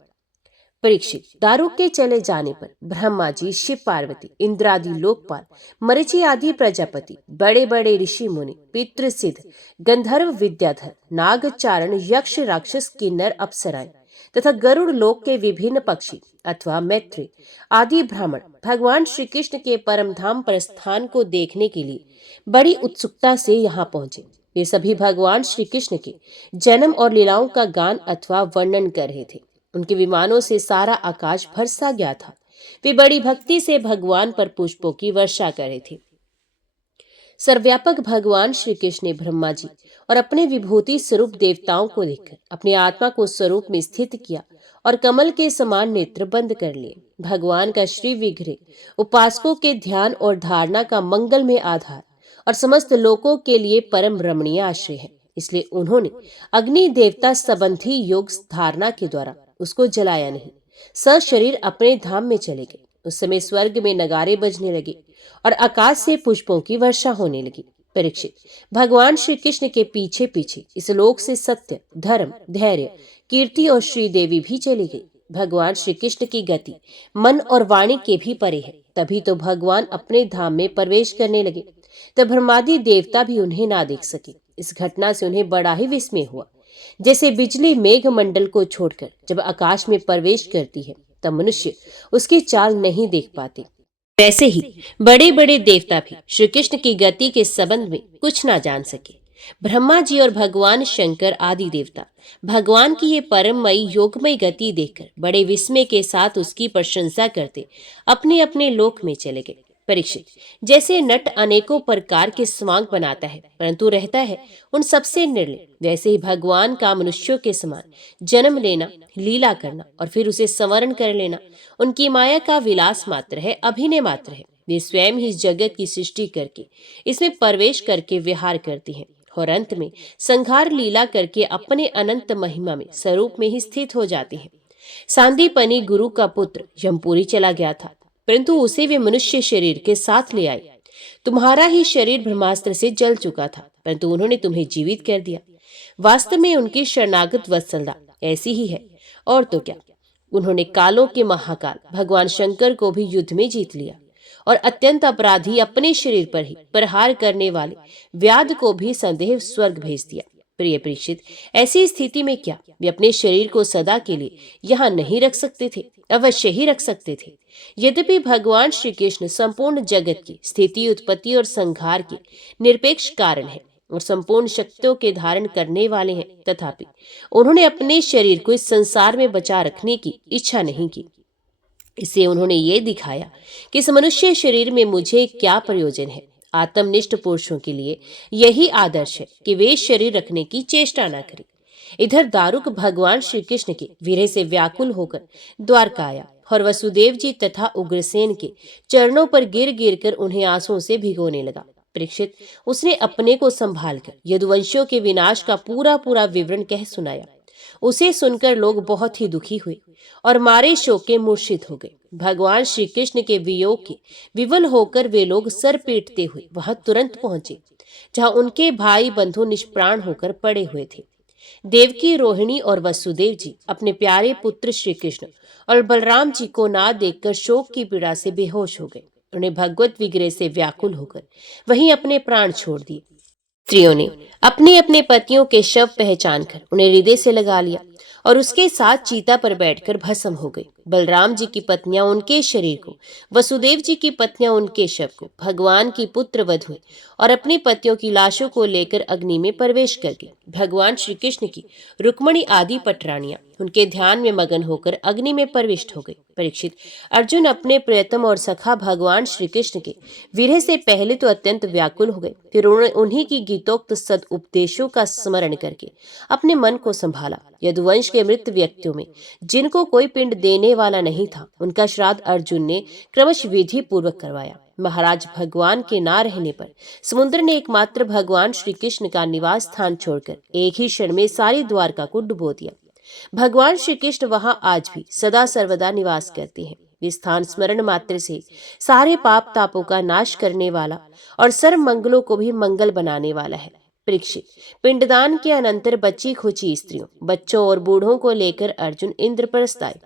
परीक्षित, दारुक के चले जाने पर ब्रह्मा जी, शिव पार्वती, इंद्रादि लोकपाल, मरीचि आदि प्रजापति, बड़े बड़े ऋषि मुनि, पितृसिद्ध, गंधर्व, विद्याधर, नागचारण, यक्ष, राक्षस, किन्नर, अप्सराएं तथा गरुड़ लोक के विभिन्न पक्षी अथवा मैत्री आदि ब्राह्मण भगवान श्री कृष्ण के परम धाम प्रस्थान को देखने के लिए बड़ी उत्सुकता से यहाँ पहुंचे। वे सभी भगवान श्री कृष्ण के जन्म और लीलाओं का गान अथवा वर्णन कर रहे थे। उनके विमानों से सारा आकाश भर सा गया था। वे बड़ी भक्ति से भगवान पर पुष्पों की वर्षा कर रहे थे। सर्वव्यापक भगवान श्री कृष्ण ने ब्रह्मा जी और अपने विभूति स्वरूप देवताओं को देखकर अपनी आत्मा को स्वरूप में स्थित किया और कमल के समान नेत्र बंद कर लिए। भगवान का श्री विग्रह उपासकों के ध्यान और धारणा का मंगल में आधार और समस्त लोकों के लिए परम रमणीय आश्रय है। इसलिए उन्होंने अग्नि देवता संबंधी योग धारणा के द्वारा उसको जलाया नहीं। सशरीर अपने धाम में चले गए। उस समय स्वर्ग में नगारे बजने लगे और आकाश से पुष्पों की वर्षा होने लगी। परीक्षित, भगवान श्री कृष्ण के पीछे पीछे इस लोक से सत्य, धर्म, धैर्य, कीर्ति और श्रीदेवी भी चली गई। भगवान श्री कृष्ण की गति मन और वाणी के भी परे है। तभी तो भगवान अपने धाम में प्रवेश करने लगे। तब ब्रह्मादि देवता भी उन्हें ना देख सके। इस घटना से उन्हें बड़ा ही विस्मय हुआ। जैसे बिजली मेघ मंडल को छोड़कर जब आकाश में प्रवेश करती है तब मनुष्य उसकी चाल नहीं देख पाते, वैसे ही बड़े बड़े देवता भी श्री कृष्ण की गति के संबंध में कुछ ना जान सके। ब्रह्मा जी और भगवान शंकर आदि देवता भगवान की ये परममयी योगमय गति देखकर बड़े विस्मय के साथ उसकी प्रशंसा करते अपने अपने लोक में चले गए। परीक्षित, जैसे नट अनेकों प्रकार के स्वांग बनाता है परंतु रहता है उन सबसे निर्लय, वैसे ही भगवान का मनुष्यों के समान जन्म लेना, लीला करना और फिर उसे संवरण कर लेना उनकी माया का विलास मात्र है, अभिनय मात्र है। वे स्वयं ही इस जगत की सृष्टि करके इसमें प्रवेश करके विहार करती हैं और अंत में संहार लीला करके अपने अनंत महिमा में स्वरूप में ही स्थित हो जाती हैं। सांदीपनी गुरु का पुत्र यमपुरी चला गया था परंतु उसे वे मनुष्य शरीर के साथ ले आए। तुम्हारा ही शरीर ब्रह्मास्त्र से जल चुका था परंतु उन्होंने तुम्हें जीवित कर दिया। वास्तव में उनकी शरणागत वत्सलता ऐसी ही है और तो क्या। उन्होंने कालों के महाकाल भगवान शंकर को भी युद्ध में जीत लिया और अत्यंत अपराधी अपने शरीर पर ही प्रहार करने वाले व्याध को भी संदेह स्वर्ग भेज दिया। प्रिय परीक्षित, ऐसी स्थिति में क्या वे अपने शरीर को सदा के लिए यहाँ नहीं रख सकते थे? अवश्य ही रख सकते थे। यद्यपि भगवान श्री कृष्ण संपूर्ण जगत की स्थिति, उत्पत्ति और संहार के निरपेक्ष कारण है और संपूर्ण शक्तियों के धारण करने वाले हैं, तथापि उन्होंने अपने शरीर को इस संसार में बचा रखने की इच्छा नहीं की। इससे उन्होंने ये दिखाया कि इस मनुष्य शरीर में मुझे क्या प्रयोजन है। आत्मनिष्ठ पुरुषों के लिए यही आदर्श है कि वे शरीर रखने की चेष्टा न करें। इधर दारुक भगवान श्री कृष्ण के विरह से व्याकुल होकर द्वारका आया और वसुदेव जी तथा उग्रसेन के चरणों पर गिर गिर कर उन्हें आंसुओं से भिगोने लगा। परीक्षित, उसने अपने को संभालकर यदुवंशियों के विनाश का पूरा पूरा विवरण कह सुनाया। उसे सुनकर लोग बहुत ही दुखी हुए और मारे शोक के मूर्छित हो गए। भगवान श्री कृष्ण के वियोग के विवल होकर वे लोग सर पीटते हुए वहां तुरंत पहुंचे जहां उनके भाई बंधु निष्प्राण होकर पड़े हुए थे। देवकी, रोहिणी और वसुदेव जी अपने प्यारे पुत्र श्री कृष्ण और बलराम जी को ना देखकर शोक की पीड़ा से बेहोश हो गए। उन्हें भगवत विग्रह से व्याकुल होकर वहीं अपने प्राण छोड़ दिए। स्त्रियों ने अपने अपने पतियों के शव पहचान कर उन्हें हृदय से लगा लिया और उसके साथ चीता पर बैठकर भस्म हो गई। बलराम जी की पत्नियां उनके शरीर को, वसुदेव जी की पत्नियां उनके शव को, भगवान की पुत्र वध हुई और अपने पतियों की लाशों को लेकर अग्नि में प्रवेश कर गई। भगवान श्री कृष्ण की रुक्मणी आदि पटरानियां उनके ध्यान में मगन होकर अग्नि में प्रविष्ट हो गई। परीक्षित, अर्जुन अपने प्रियतम और सखा भगवान श्री कृष्ण के विरह से पहले तो अत्यंत व्याकुल हो गए, फिर उन्हीं की गीतोक्त सद उपदेशों का स्मरण करके अपने मन को संभाला। यदुवंश के मृत व्यक्तियों में जिनको कोई पिंड देने वाला नहीं था, उनका श्राद्ध अर्जुन ने क्रमश विधि पूर्वक करवाया। महाराज, भगवान के ना रहने पर समुद्र ने एकमात्र भगवान श्री कृष्ण का निवास स्थान छोड़कर एक ही क्षण में सारी द्वारका को डुबो दिया। भगवान श्री कृष्ण वहां आज भी सदा सर्वदा निवास करते हैं। ये स्थान स्मरण मात्र से सारे पाप तापों का नाश करने वाला और सर्व मंगलों को भी मंगल बनाने वाला है। परीक्षित, पिंडदान के अनंतर बची खुची स्त्रियों, बच्चों और बूढ़ों को लेकर अर्जुन इंद्रप्रस्थ आए।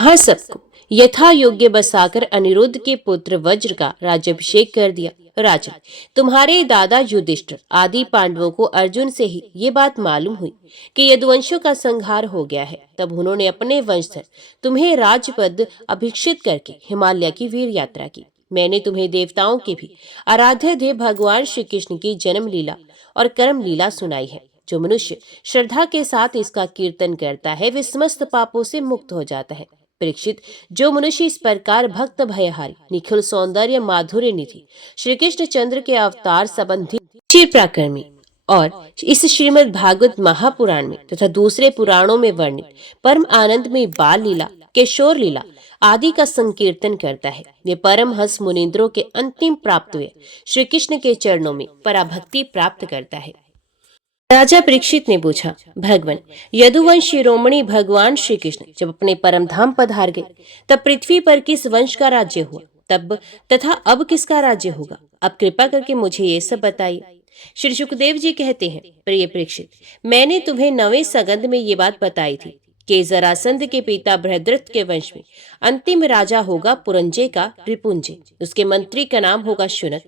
वहां सबको यथा योग्य बसाकर अनिरुद्ध के पुत्र वज्र का राज्याभिषेक कर दिया। राजन, तुम्हारे दादा युधिष्ठिर आदि पांडवों को अर्जुन से ही ये बात मालूम हुई कि यदुवंशों का संहार हो गया है, तब उन्होंने अपने वंशधर तुम्हें राजपद अभिषिक्त करके हिमालय की वीर यात्रा की। मैंने तुम्हें देवताओं के भी आराध्य देव भगवान श्री कृष्ण की जन्म लीला और कर्म लीला सुनाई है। जो मनुष्य श्रद्धा के साथ इसका कीर्तन करता है वे समस्त पापों से मुक्त हो जाता है। परीक्षित, जो मनुष्य इस प्रकार भक्त भयहारी निखिल सौंदर्य माधुर्य निधि श्री कृष्ण चंद्र के अवतार संबंधी चिर प्राकर्मी और इस श्रीमद् भागवत महापुराण में तथा दूसरे पुराणों में वर्णित परम आनंद में बाल लीला, किशोर लीला आदि का संकीर्तन करता है, वे परमहंस मुनींद्रों के अंतिम प्राप्त हुए श्री कृष्ण के चरणों में पराभक्ति प्राप्त करता है। राजा परीक्षित ने पूछा, भगवान, यदुवंश शिरोमणि भगवान श्री कृष्ण जब अपने परम धाम पधार गए तब पृथ्वी पर किस वंश का राज्य हुआ, तब तथा अब किसका राज्य होगा? अब कृपा करके मुझे ये सब बताइए। श्री सुखदेव जी कहते हैं, प्रिय परीक्षित, मैंने तुम्हें 9वें सगंध में ये बात बताई थी कि जरासंध के पिता बृहद्रथ के वंश में अंतिम राजा होगा पुरंजय का रिपुंजय। उसके मंत्री का नाम होगा शुनक।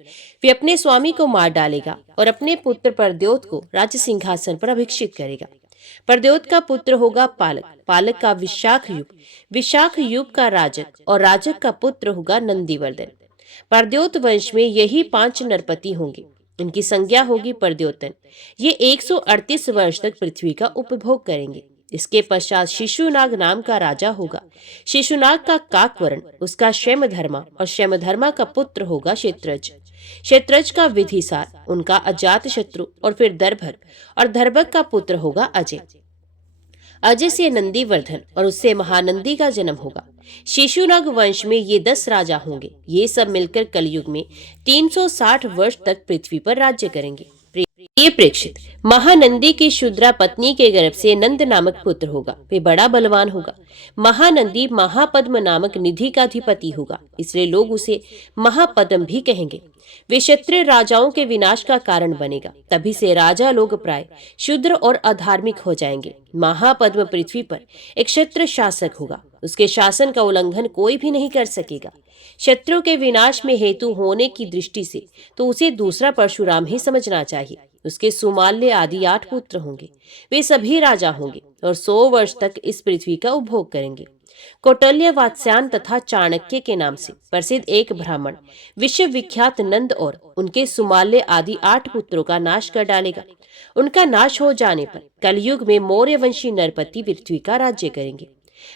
वे अपने स्वामी को मार डालेगा और अपने पुत्र परद्योत को राज सिंहासन पर अभिषिक्त करेगा। परद्योत का पुत्र होगा पालक, पालक का विशाख युग, विशाख युग का राजक और राजक का पुत्र होगा नंदीवर्धन। परद्योत वंश में यही 5 नरपति होंगे। इनकी संज्ञा होगी परद्योतन। ये 138 वर्ष तक पृथ्वी का उपभोग करेंगे। इसके पश्चात शिशुनाग नाम का राजा होगा। शिशुनाग का काकवर्ण, उसका क्षेमधर्मा और क्षेमधर्मा का पुत्र होगा क्षेत्रज। क्षेत्रज का विधिसार, उनका अजात शत्रु और फिर दर्भक, और दर्भक का पुत्र होगा अजय। अजय से नंदीवर्धन और उससे महानंदी का जन्म होगा। शिशुनाग वंश में ये 10 राजा होंगे। ये सब मिलकर कलयुग में 360 वर्ष तक पृथ्वी पर राज्य करेंगे। प्रिय प्रेक्षित, महानंदी की शूद्रा पत्नी के गर्भ से नंद नामक पुत्र होगा। वे बड़ा बलवान होगा। महानंदी महापद्म नामक निधि का अधिपति होगा, इसलिए लोग उसे महापद्म भी कहेंगे। वे क्षत्रिय राजाओं के विनाश का कारण बनेगा। तभी से राजा लोग प्राय शूद्र और अधार्मिक हो जाएंगे। महापद्म पृथ्वी पर एक क्षत्रिय शासक होगा। उसके शासन का उल्लंघन कोई भी नहीं कर सकेगा। शत्रुओं के विनाश में हेतु होने की दृष्टि से तो उसे दूसरा परशुराम ही समझना चाहिए। उसके सुमाल्य आदि 8 पुत्र होंगे। वे सभी राजा होंगे और 100 वर्ष तक इस पृथ्वी का उपभोग करेंगे। कौटिल्य, वात्स्यायन तथा चाणक्य के नाम से प्रसिद्ध एक ब्राह्मण विश्व विख्यात नंद और उनके सुमाल्य आदि 8 पुत्रों का नाश कर डालेगा। उनका नाश हो जाने पर कलयुग में मौर्य वंशी नरपति पृथ्वी का राज्य करेंगे।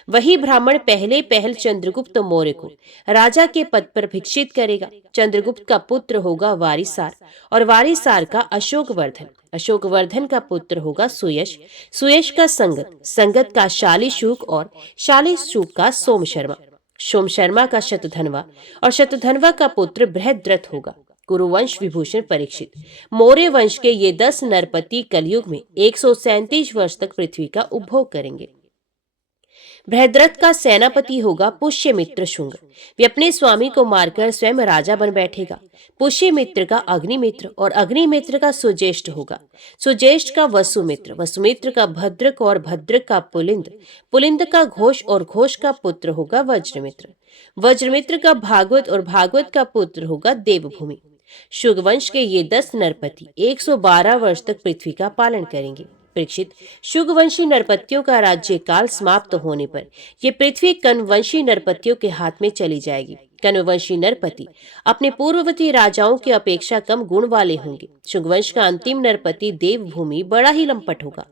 वही ब्राह्मण पहल चंद्रगुप्त मौर्य को राजा के पद पर भिक्षित करेगा। चंद्रगुप्त का पुत्र होगा वारिसार और वारिसार का अशोकवर्धन। अशोकवर्धन का पुत्र होगा सुयश। सुयश का संगत, संगत का शालीशुक और शालीशुक का सोमशर्मा। सोमशर्मा का शतधन्वा और शतधन्वा का पुत्र बृहद्रथ होगा। कुरुवंश विभूषण परीक्षित। मौर्य वंश के ये 10 नरपति कलयुग में 137 वर्ष तक पृथ्वी का उपभोग करेंगे। बृहद्रथ का सेनापति होगा पुष्यमित्र शुंग। वे अपने स्वामी को मारकर स्वयं राजा बन बैठेगा। पुष्यमित्र का अग्निमित्र और अग्निमित्र का सुज्येष्ठ होगा। सुज्येष्ठ का वसुमित्र, वसुमित्र का भद्रक और भद्रक का पुलिंद, पुलिंद का घोष और घोष का पुत्र होगा वज्रमित्र। वज्रमित्र का भागवत और भागवत का पुत्र होगा देवभूमि। शुगवंश के ये 10 नरपति 112 वर्ष तक पृथ्वी का पालन करेंगे। परीक्षित, शुगवंशी नरपतियों का राज्य काल समाप्त होने पर यह पृथ्वी कण्ववंशी नरपतियों के हाथ में चली जाएगी। कण्ववंशी नरपति अपने पूर्ववर्ती राजाओं की अपेक्षा कम गुण वाले होंगे। शुगवंश का अंतिम नरपति देवभूमि बड़ा ही लंपट होगा।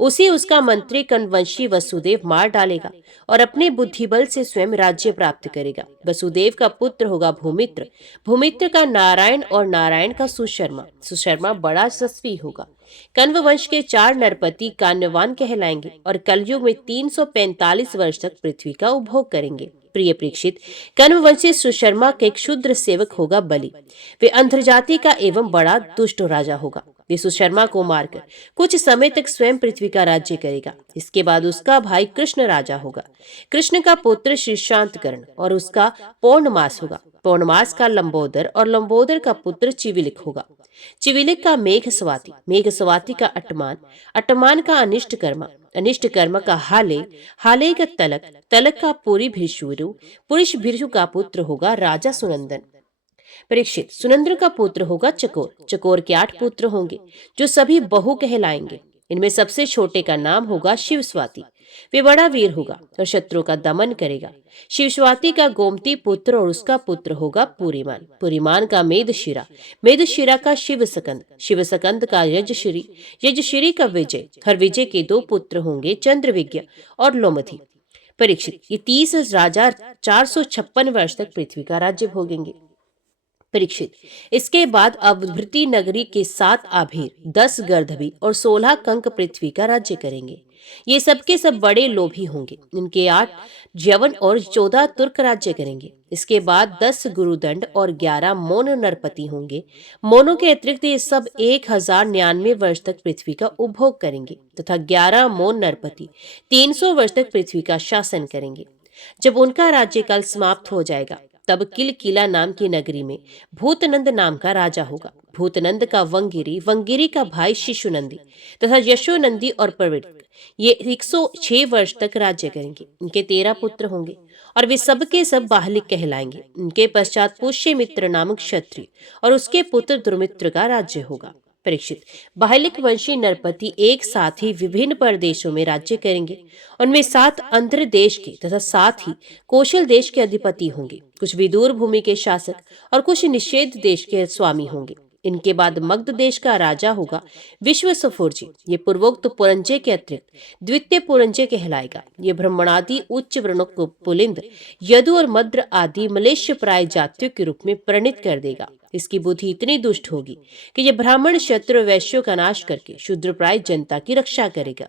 उसे उसका मंत्री कण्ववंशी वसुदेव मार डालेगा और अपने बुद्धिबल से स्वयं राज्य प्राप्त करेगा। वसुदेव का पुत्र होगा भूमित्र। भूमित्र का नारायण और नारायण का सुशर्मा। सुशर्मा बड़ा यशस्वी होगा। कण्ववंश के 4 नरपति कान्यवान कहलाएंगे और कलयुग में 345 वर्ष तक पृथ्वी का उपभोग करेंगे। प्रिय परीक्षित, कण्ववंशी सुशर्मा के एक शूद्र सेवक होगा बलि। वे अंधजाति का एवं बड़ा दुष्ट राजा होगा। वे सुशर्मा को मारकर कुछ समय तक स्वयं पृथ्वी का राज्य करेगा। इसके बाद उसका भाई कृष्ण राजा होगा। कृष्ण का पुत्र श्रीशांतकर्ण और उसका पौर्णमास होगा। पौर्णमास का लंबोदर और लंबोदर का पुत्र चिविलिक होगा। चिविलिक का मेघस्वाति, मेघस्वाति का अटमान, अटमान का अनिष्ट कर्मा, अनिष्ट कर्म का हाले, हाले का तलक, तलक का पुरी भिषुरु, पुरुष भिषु का पुत्र होगा राजा सुनंदन। परीक्षित, सुनंद्र का पुत्र होगा चकोर। चकोर के 8 पुत्र होंगे जो सभी बहु कहलाएंगे। इनमें सबसे छोटे का नाम होगा शिवस्वाति। वे बड़ा वीर होगा और शत्रुओं का दमन करेगा। शिवस्वाति का गोमती पुत्र और उसका पुत्र होगा पुरीमान। पुरीमान का मेदशिरा, मेदशिरा का शिवसकंद, शिवसकंद का यजश्री, यजश्री का विजय। हर विजय के 2 पुत्र होंगे चंद्रविज्ञ और लोमधी। परीक्षित, ये 30 राजा 456 वर्ष तक पृथ्वी का राज्य भोगेंगे। परीक्षित, इसके बाद अवधृति नगरी के 7 आभीर, 10 गर्दभी और 16 कंक पृथ्वी का राज्य करेंगे। ये सबके सब बड़े लोभी होंगे। इनके 8 जवन और 14 तुर्क राज्य करेंगे। इसके बाद 10 गुरुदंड और 11 मोन नरपति होंगे। मोनों के अतिरिक्त ये सब 1099 वर्ष तक पृथ्वी का उपभोग करेंगे तथा 11 मोन नरपति 300 वर्ष तक पृथ्वी का शासन करेंगे। जब उनका राज्यकाल समाप्त हो जाएगा तब किलकिला नाम की नगरी में भूतनंद नाम का राजा होगा। भूतनंद का वंगिरी, वंगिरी का भाई शिशुनंदी तथा यशोनंदी और प्रवृत्त ये 106 वर्ष तक राज्य करेंगे। इनके 13 पुत्र होंगे और वे सबके सब बाहलिक कहलाएंगे। इनके पश्चात पुष्यमित्र नामक क्षत्रिय और उसके पुत्र दुर्मित्र का राज्य होगा। परीक्षित, बाहलिक वंशी नरपति एक साथ ही विभिन्न प्रदेशों में राज्य करेंगे। उनमें 7 आंध्र देश के तथा साथ ही कौशल देश के अधिपति होंगे। कुछ विदूर भूमि के शासक और कुछ निषेध देश के स्वामी होंगे। इनके बाद मगध देश का राजा होगा विश्व सफुर्जी। ये पूर्वोक्त पुरंजय के अतिरिक्त द्वितीय पुरंजय कहलाएगा। ये ब्राह्मणादि उच्च वर्णों को पुलिंद, यदु और मद्र आदि मलेच्छ प्राय जातियों के रूप में परिणित कर देगा। इसकी बुद्धि इतनी दुष्ट होगी कि यह ब्राह्मण क्षत्रिय वैश्यों का नाश करके शूद्र प्राय जनता की रक्षा करेगा।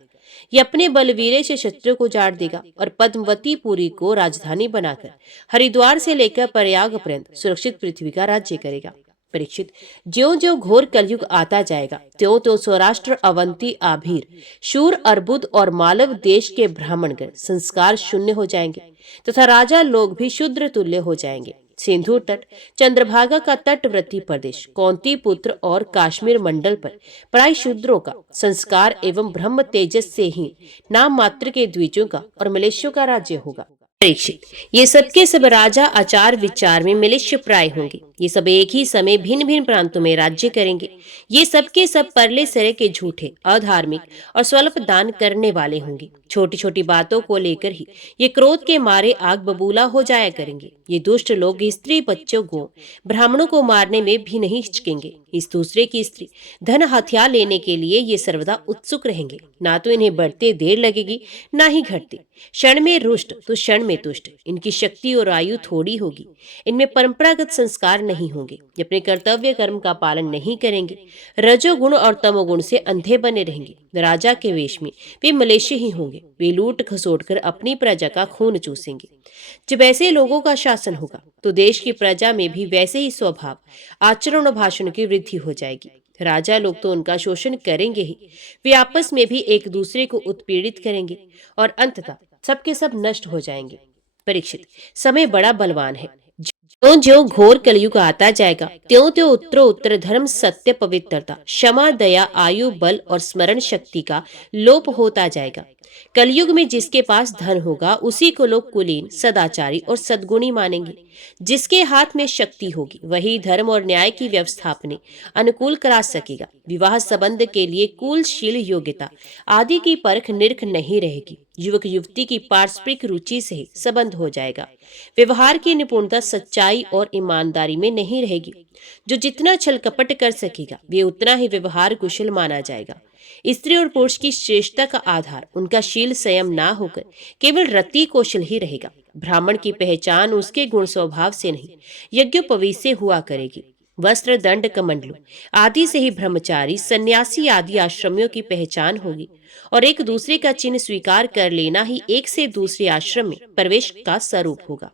ये अपने बलवीरे से शत्रुओं को जाड़ देगा और पद्मवती पुरी को राजधानी बनाकर हरिद्वार से लेकर प्रयाग पर्यंत सुरक्षित पृथ्वी का राज्य करेगा। परीक्षित, ज्यों ज्यों घोर कलयुग आता जाएगा त्यों त्यों सौराष्ट्र, अवंती, आभीर, शूर, अर्बुद और मालव देश के ब्राह्मणगण संस्कार शून्य हो जाएंगे तथा राजा लोग भी शूद्र तुल्य हो जाएंगे। सिंधु तट, चंद्रभागा का तटवर्ती प्रदेश, कौंती पुत्र और काश्मीर मंडल पर प्राय शूद्रों का संस्कार एवं ब्रह्म तेजस से ही नाम मात्र के द्विजों का और मलेशियों का राज्य होगा। परीक्षित, ये सब के सब राजा आचार विचार में मलेच्छ प्राय होंगे। ये सब एक ही समय भिन्न भिन्न प्रांतों में राज्य करेंगे। ये सब के सब परले सरे के झूठे, अधार्मिक और स्वल्प दान करने वाले होंगे। छोटी छोटी बातों को लेकर ही ये क्रोध के मारे आग बबूला हो जाया करेंगे। ये दुष्ट लोग स्त्री, बच्चों को, ब्राह्मणों को मारने में भी नहीं हिचकेंगे। इस दूसरे की स्त्री, धन, हथियार लेने के लिए ये सर्वदा उत्सुक रहेंगे। ना तो इन्हें बढ़ते देर लगेगी, ना ही घटते। क्षण में रुष्ट तो क्षण में तुष्ट। इनकी शक्ति और आयु थोड़ी होगी। इनमें परंपरागत संस्कार नहीं होंगे। ये अपने कर्तव्य कर्म का पालन नहीं करेंगे। रजोगुण और तमोगुण से अंधे बने रहेंगे। राजा के वेश में वे मलेच्छ ही होंगे। वे लूट खसोट कर अपनी प्रजा का खून चूसेंगे। जब ऐसे लोगों का शासन होगा तो देश की प्रजा में भी वैसे ही स्वभाव, आचरण और भाषण की वृद्धि हो जाएगी। राजा लोग तो उनका शोषण करेंगे ही, वे आपस में भी एक दूसरे को उत्पीड़ित करेंगे और अंततः सबके सब नष्ट हो जाएंगे। परीक्षित, समय बड़ा बलवान है। ज्यों ज्यों घोर कलयुग आता जाएगा त्यों त्यों उत्तर धर्म, सत्य, पवित्रता, क्षमा, दया, आयु, बल और स्मरण शक्ति का लोप होता जाएगा। कलयुग में जिसके पास धन होगा उसी को लोग कुलीन, सदाचारी और सद्गुणी मानेंगे। जिसके हाथ में शक्ति होगी वही धर्म और न्याय की व्यवस्थापने अनुकूल करा सकेगा। विवाह संबंध के लिए कुलशील, योग्यता आदि की परख निरख नहीं रहेगी। युवक युवती की पारस्परिक रुचि से ही संबंध हो जाएगा। व्यवहार की निपुणता सच्चाई और ईमानदारी में नहीं रहेगी। जो जितना छल कपट कर सकेगा वे उतना ही व्यवहार कुशल माना जाएगा। स्त्री और पुरुष की श्रेष्ठता का आधार उनका शील संयम ना होकर केवल रति कौशल ही रहेगा। ब्राह्मण की पहचान उसके गुण स्वभाव से नहीं, यज्ञोपवीत से हुआ करेगी। वस्त्र, दंड, कमंडलू आदि से ही ब्रह्मचारी, सन्यासी आदि आश्रमियों की पहचान होगी और एक दूसरे का चिन्ह स्वीकार कर लेना ही एक से दूसरे आश्रम में प्रवेश का स्वरूप होगा।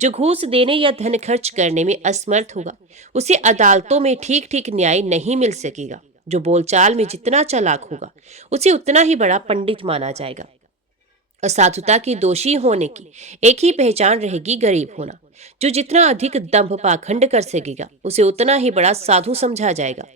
जो घूस देने या धन खर्च करने में असमर्थ होगा उसे अदालतों में ठीक ठीक न्याय नहीं मिल सकेगा। जो बोलचाल में जितना चालाक होगा उसे उतना ही बड़ा पंडित माना जाएगा। असाधुता की दोषी होने की एक ही पहचान रहेगी, गरीब होना। जो जितना अधिक दंभ पाखंड कर सकेगा उसे उतना ही बड़ा साधु समझा जाएगा।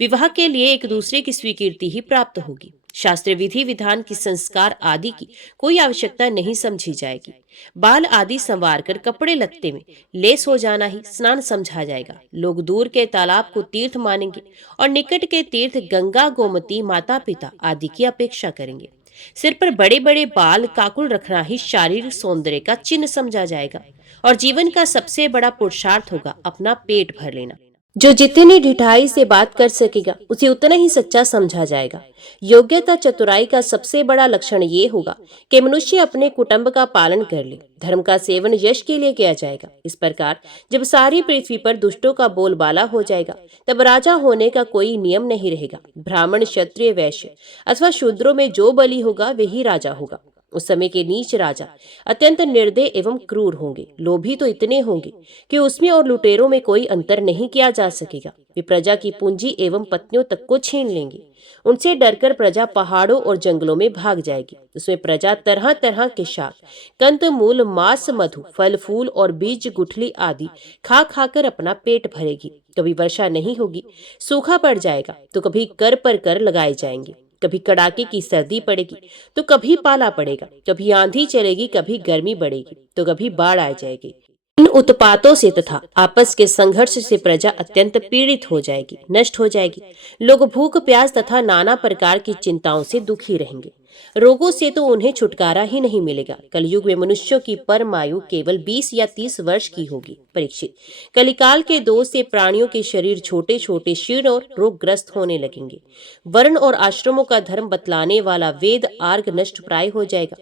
विवाह के लिए एक दूसरे की स्वीकृति ही प्राप्त होगी। शास्त्र, विधि विधान की, संस्कार आदि की कोई आवश्यकता नहीं समझी जाएगी। बाल आदि संवार कर कपड़े लत्ते में लेस हो जाना ही स्नान समझा जाएगा। लोग दूर के तालाब को तीर्थ मानेंगे और निकट के तीर्थ गंगा, गोमती, माता पिता आदि की अपेक्षा करेंगे। सिर पर बड़े बड़े बाल, काकुल रखना ही शारीरिक सौंदर्य का चिन्ह समझा जाएगा और जीवन का सबसे बड़ा पुरुषार्थ होगा अपना पेट भर लेना। जो जितनी ढिठाई से बात कर सकेगा उसे उतना ही सच्चा समझा जाएगा। योग्यता, चतुराई का सबसे बड़ा लक्षण ये होगा कि मनुष्य अपने कुटुंब का पालन कर ले। धर्म का सेवन यश के लिए किया जाएगा। इस प्रकार जब सारी पृथ्वी पर दुष्टों का बोलबाला हो जाएगा तब राजा होने का कोई नियम नहीं रहेगा। ब्राह्मण, क्षत्रिय, वैश्य अथवा शूद्रों में जो बली होगा वही राजा होगा। उस समय के नीच राजा अत्यंत निर्दय एवं क्रूर होंगे। लोभी तो इतने होंगे कि उसमें और लुटेरों में कोई अंतर नहीं किया जा सकेगा। वे प्रजा की पूंजी एवं पत्नियों तक को छीन लेंगे। उनसे डरकर प्रजा पहाड़ों और जंगलों में भाग जाएगी। उसमें प्रजा तरह तरह के शाक, कंद मूल, मांस, मधु, फल फूल और बीज, गुठली आदि खा खाकर अपना पेट भरेगी। कभी वर्षा नहीं होगी, सूखा पड़ जाएगा तो कभी कर पर कर लगाए जाएंगे। कभी कड़ाके की सर्दी पड़ेगी तो कभी पाला पड़ेगा। कभी आंधी चलेगी, कभी गर्मी बढ़ेगी तो कभी बाढ़ आ जाएगी। इन उत्पातों से तथा आपस के संघर्ष से प्रजा अत्यंत पीड़ित हो जाएगी, नष्ट हो जाएगी। लोग भूख, प्यास तथा नाना प्रकार की चिंताओं से दुखी रहेंगे। रोगों से तो उन्हें छुटकारा ही नहीं मिलेगा। कलयुग में मनुष्यों की परम आयु केवल 20 या 30 वर्ष की होगी। परीक्षित, कलिकाल के दोष से प्राणियों के शरीर छोटे छोटे शीर्ण और रोगग्रस्त होने लगेंगे। वर्ण और आश्रमों का धर्म बतलाने वाला वेद आर्ग नष्ट प्राय हो जाएगा।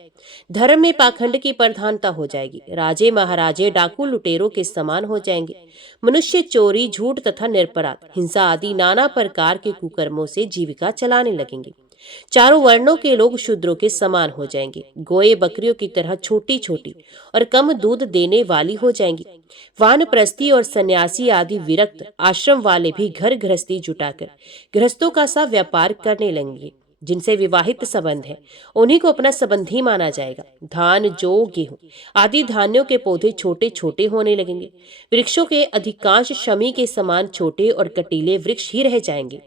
धर्म में पाखंड की प्रधानता हो जाएगी। राजे महाराजे डाकू लुटेरों के समान हो जाएंगे। मनुष्य चोरी, झूठ तथा निरपराध, हिंसा आदि नाना प्रकार के कुकर्मों से जीविका चलाने लगेंगे। चारों वर्णों के लोग शूद्रों के समान हो जाएंगे। गोए बकरियों की तरह छोटी छोटी और कम दूध देने वाली हो जाएंगी। वानप्रस्थी और सन्यासी आदि विरक्त आश्रम वाले भी घर गृहस्थी जुटाकर गृहस्थों का सा व्यापार करने लगेंगे। जिनसे विवाहित संबंध है उन्हीं को अपना संबंधी माना जाएगा। धान, जौ, गेहूं आदि धान्यों के पौधे छोटे छोटे होने लगेंगे। वृक्षों के अधिकांश शमी के समान छोटे और कटीले वृक्ष ही रह जाएंगे।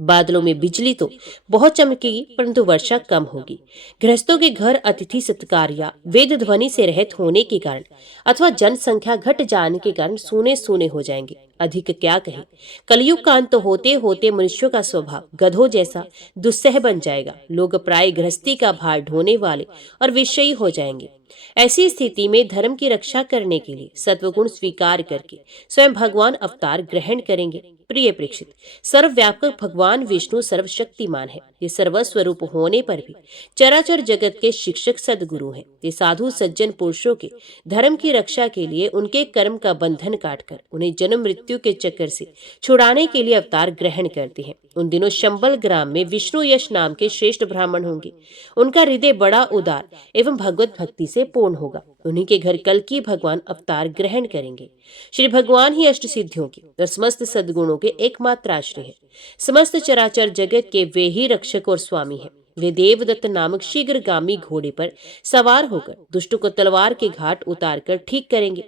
बादलों में बिजली तो बहुत चमकेगी, परंतु वर्षा कम होगी। गृहस्थों के घर अतिथि सत्कार या वेद ध्वनि से रहित होने के कारण अथवा जनसंख्या घट जाने के कारण सूने सूने हो जाएंगे। अधिक क्या कहें, कलयुग का अंत होते होते मनुष्यों का स्वभाव गधों जैसा दुस्सह बन जाएगा। लोग प्राय गृहस्थी का भार ढोने वाले और विषयी हो जाएंगे। ऐसी स्थिति में धर्म की रक्षा करने के लिए सत्वगुण स्वीकार करके स्वयं भगवान अवतार ग्रहण करेंगे। प्रिय परीक्षित, सर्वव्यापक भगवान विष्णु सर्वशक्तिमान है। ये सर्वस्वरूप होने पर भी चराचर जगत के शिक्षक सदगुरु हैं। ये साधु सज्जन पुरुषों के धर्म की रक्षा के लिए उनके कर्म का बंधन काटकर उन्हें जन्म मृत्यु के चक्कर से छुड़ाने के लिए अवतार ग्रहण करते हैं। उन दिनों शंबल ग्राम में विष्णु यश नाम के श्रेष्ठ ब्राह्मण होंगे। उनका हृदय बड़ा उदार एवं भगवत भक्ति से पूर्ण होगा। उन्हीं के घर कल की भगवान अवतार ग्रहण करेंगे। श्री भगवान ही अष्ट सिद्धियों के और समस्त सद्गुणों के एकमात्र आश्रय है। समस्त चराचर जगत के वे ही रक्षक और स्वामी हैं। वे देवदत्त नामक शीघ्रगामी घोड़े पर सवार होकर दुष्ट को तलवार के घाट उतारकर ठीक करेंगे।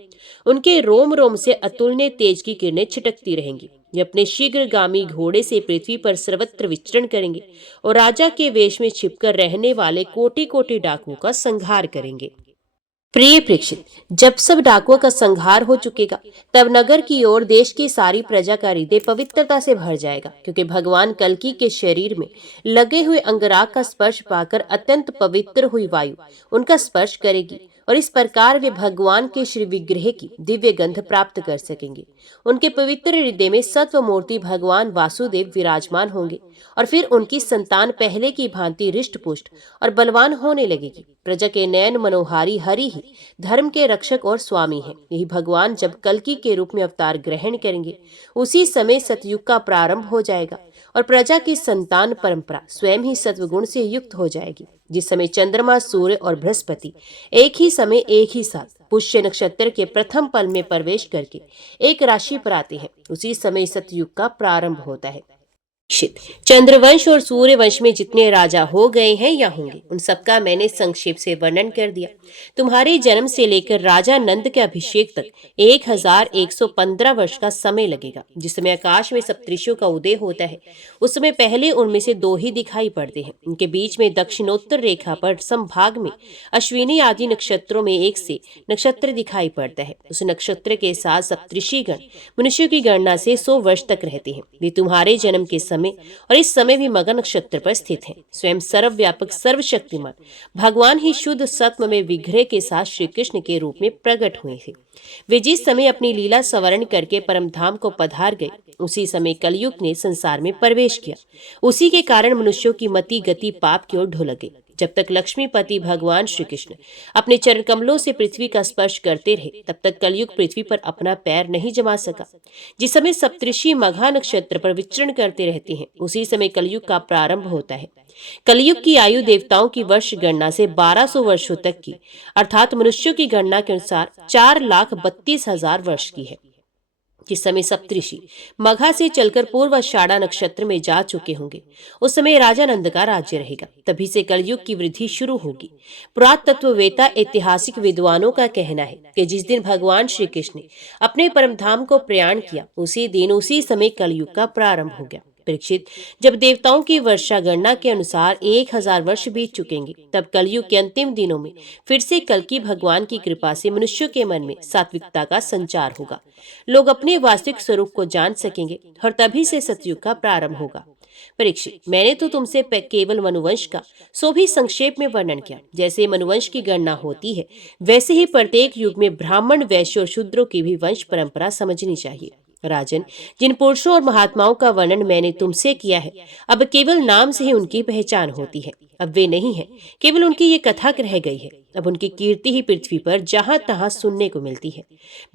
उनके रोम रोम से अतुलनीय तेज की किरणें छिटकती रहेंगी। ये अपने शीघ्रगामी घोड़े से पृथ्वी पर सर्वत्र विचरण करेंगे और राजा के वेश में छिपकर रहने वाले कोटि कोटि डाकुओं का संहार करेंगे। प्रिय प्रेक्षित, जब सब डाकुओं का संहार हो चुकेगा तब नगर की ओर देश की सारी प्रजा का हृदय पवित्रता से भर जाएगा, क्योंकि भगवान कल्कि के शरीर में लगे हुए अंगराग का स्पर्श पाकर अत्यंत पवित्र हुई वायु उनका स्पर्श करेगी और इस प्रकार वे भगवान के श्री विग्रह की दिव्य गंध प्राप्त कर सकेंगे। उनके पवित्र हृदय में सत्व मूर्ति भगवान वासुदेव विराजमान होंगे और फिर उनकी संतान पहले की भांति रिष्ट पुष्ट और बलवान होने लगेगी। प्रजा के नयन मनोहारी हरि ही धर्म के रक्षक और स्वामी हैं। यही भगवान जब कल्कि के रूप में अवतार ग्रहण करेंगे उसी समय सतयुग का प्रारंभ हो जाएगा और प्रजा की संतान परंपरा स्वयं ही सत्वगुण से युक्त हो जाएगी। जिस समय चंद्रमा, सूर्य और बृहस्पति एक ही समय एक ही साथ पुष्य नक्षत्र के प्रथम पल में प्रवेश करके एक राशि पर आते हैं, उसी समय सतयुग का प्रारंभ होता है। चंद्रवंश और सूर्यवंश में जितने राजा हो गए हैं या होंगे उन सबका मैंने संक्षेप से वर्णन कर दिया। तुम्हारे जन्म से लेकर राजा नंद के अभिषेक तक 1115 वर्ष का समय लगेगा। जिस समय आकाश में सप्तऋषियों का उदय होता है उस समय पहले उनमें से 2 ही दिखाई पड़ते हैं। उनके बीच में दक्षिणोत्तर रेखा पर संभाग में अश्विनी आदि नक्षत्रों में एक से नक्षत्र दिखाई पड़ता है। उस नक्षत्र के साथ सप्तऋषिगण मनुष्यों की गणना से 100 वर्ष तक रहते हैं। वे तुम्हारे जन्म के समय और इस समय भी मगर नक्षत्र पर स्थित है। स्वयं सर्वव्यापक सर्वशक्तिमान भगवान ही शुद्ध सत्व में विग्रह के साथ श्री कृष्ण के रूप में प्रकट हुए थे। वे जिस समय अपनी लीला सवर्ण करके परम धाम को पधार गए उसी समय कलयुग ने संसार में प्रवेश किया। उसी के कारण मनुष्यों की मति गति पाप की ओर ढुल गई। जब तक लक्ष्मीपति भगवान श्री कृष्ण अपने चरण कमलों से पृथ्वी का स्पर्श करते रहे तब तक कलयुग पृथ्वी पर अपना पैर नहीं जमा सका। जिस समय सप्तऋषि मघा नक्षत्र पर विचरण करते रहते हैं उसी समय कलयुग का प्रारंभ होता है। कलयुग की आयु देवताओं की वर्ष गणना से 1200 वर्षों तक की अर्थात मनुष्यों की गणना के अनुसार 4,32,000 वर्ष की है। जिस समय सप्तऋषि मघा से चलकर पूर्व आषाढ़ा नक्षत्र में जा चुके होंगे उस समय राजा नंद का राज्य रहेगा। तभी से कलयुग की वृद्धि शुरू होगी। पुरातत्ववेता ऐतिहासिक विद्वानों का कहना है कि जिस दिन भगवान श्री कृष्ण ने अपने परम धाम को प्रयाण किया उसी दिन उसी समय कलयुग का प्रारंभ हो गया। परीक्षित, जब देवताओं की वर्षा गणना के अनुसार 1000 वर्ष बीत चुकेंगे तब कलयुग के अंतिम दिनों में फिर से कल्कि भगवान की कृपा से मनुष्यों के मन में सात्विकता का संचार होगा। लोग अपने वास्तविक स्वरूप को जान सकेंगे और तभी से सतयुग का प्रारंभ होगा। परीक्षित, मैंने तो तुमसे केवल मनुवंश का सो भी संक्षेप में वर्णन किया। जैसे मनुवंश की गणना होती है, वैसे ही प्रत्येक युग में ब्राह्मण, वैश्य और शूद्रों की भी वंश परंपरा समझनी चाहिए। राजन, जिन पुरुषों और महात्माओं का वर्णन मैंने तुमसे किया है, अब केवल नाम से ही उनकी पहचान होती है। अब वे नहीं है, केवल उनकी ये कथा रह गई है। अब उनकी कीर्ति ही पृथ्वी पर जहां तहां सुनने को मिलती है।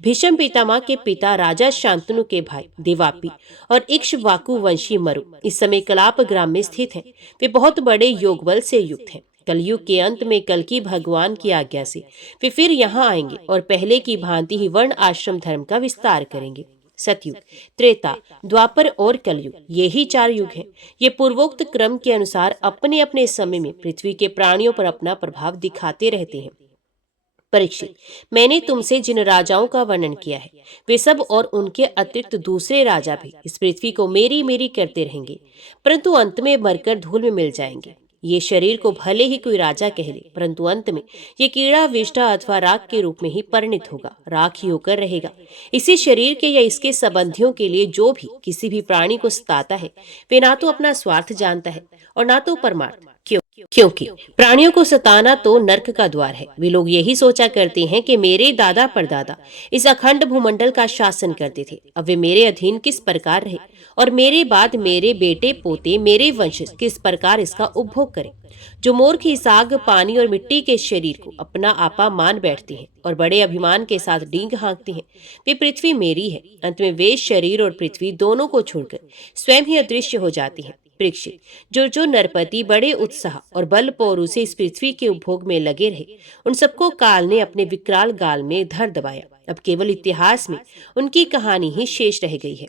भीष्म पितामह के पिता राजा शांतनु के भाई देवापी और इक्ष्वाकु वंशी मरु इस समय कलाप ग्राम में स्थित हैं। वे बहुत बड़े योगबल से युक्त हैं। कलयुग के अंत में कल्कि भगवान की आज्ञा से वे फिर यहाँ आएंगे और पहले की भांति ही वर्ण आश्रम धर्म का विस्तार करेंगे। सतयुग, त्रेता, द्वापर और कलयुग, ये ही 4 युग हैं। ये पूर्वोक्त क्रम के अनुसार अपने अपने समय में पृथ्वी के प्राणियों पर अपना प्रभाव दिखाते रहते हैं। परीक्षित, मैंने तुमसे जिन राजाओं का वर्णन किया है, वे सब और उनके अतिरिक्त दूसरे राजा भी इस पृथ्वी को मेरी मेरी करते रहेंगे, परंतु अंत में मरकर धूल में मिल जाएंगे। ये शरीर को भले ही कोई राजा कह ले, परंतु अंत में ये कीड़ा, विष्ठा अथवा राख के रूप में ही परिणित होगा, राख ही होकर रहेगा। इसी शरीर के या इसके संबंधियों के लिए जो भी किसी भी प्राणी को सताता है, वे ना तो अपना स्वार्थ जानता है और ना तो परमार्थ। क्योंकि प्राणियों को सताना तो नर्क का द्वार है। वे लोग यही सोचा करते हैं कि मेरे दादा परदादा इस अखंड भूमंडल का शासन करते थे, अब वे मेरे अधीन किस प्रकार रहे और मेरे बाद मेरे बेटे पोते, मेरे वंशज किस प्रकार इसका उपभोग करें। जो मूर्ख इस आग, पानी और मिट्टी के शरीर को अपना आपा मान बैठते हैं और बड़े अभिमान के साथ डींग हाँकते हैं, वे पृथ्वी मेरी है। अंत में वे शरीर और पृथ्वी दोनों को छोड़कर स्वयं ही अदृश्य हो जाती हैं। परीक्षित, जो नरपति बड़े उत्साह और बल पौरु से इस पृथ्वी के उपभोग में लगे रहे, उन सबको काल ने अपने विकराल गाल में धर दबाया। अब केवल इतिहास में उनकी कहानी ही शेष रह गई है।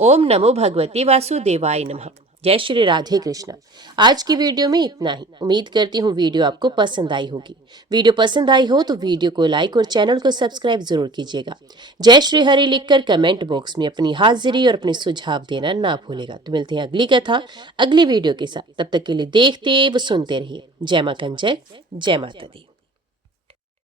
ओम नमो भगवते वासुदेवाय नमः। जय श्री राधे कृष्णा। आज की वीडियो में इतना ही। उम्मीद करती हूँ वीडियो आपको पसंद आई होगी। वीडियो पसंद आई हो तो वीडियो को लाइक और चैनल को सब्सक्राइब जरूर कीजिएगा। जय श्री हरि लिखकर कमेंट बॉक्स में अपनी हाजिरी और अपने सुझाव देना ना भूलेगा। तो मिलते हैं अगली कथा, अगली वीडियो के साथ। तब तक के लिए देखते व सुनते रहिए। जय मां कंजय, जय माता दी।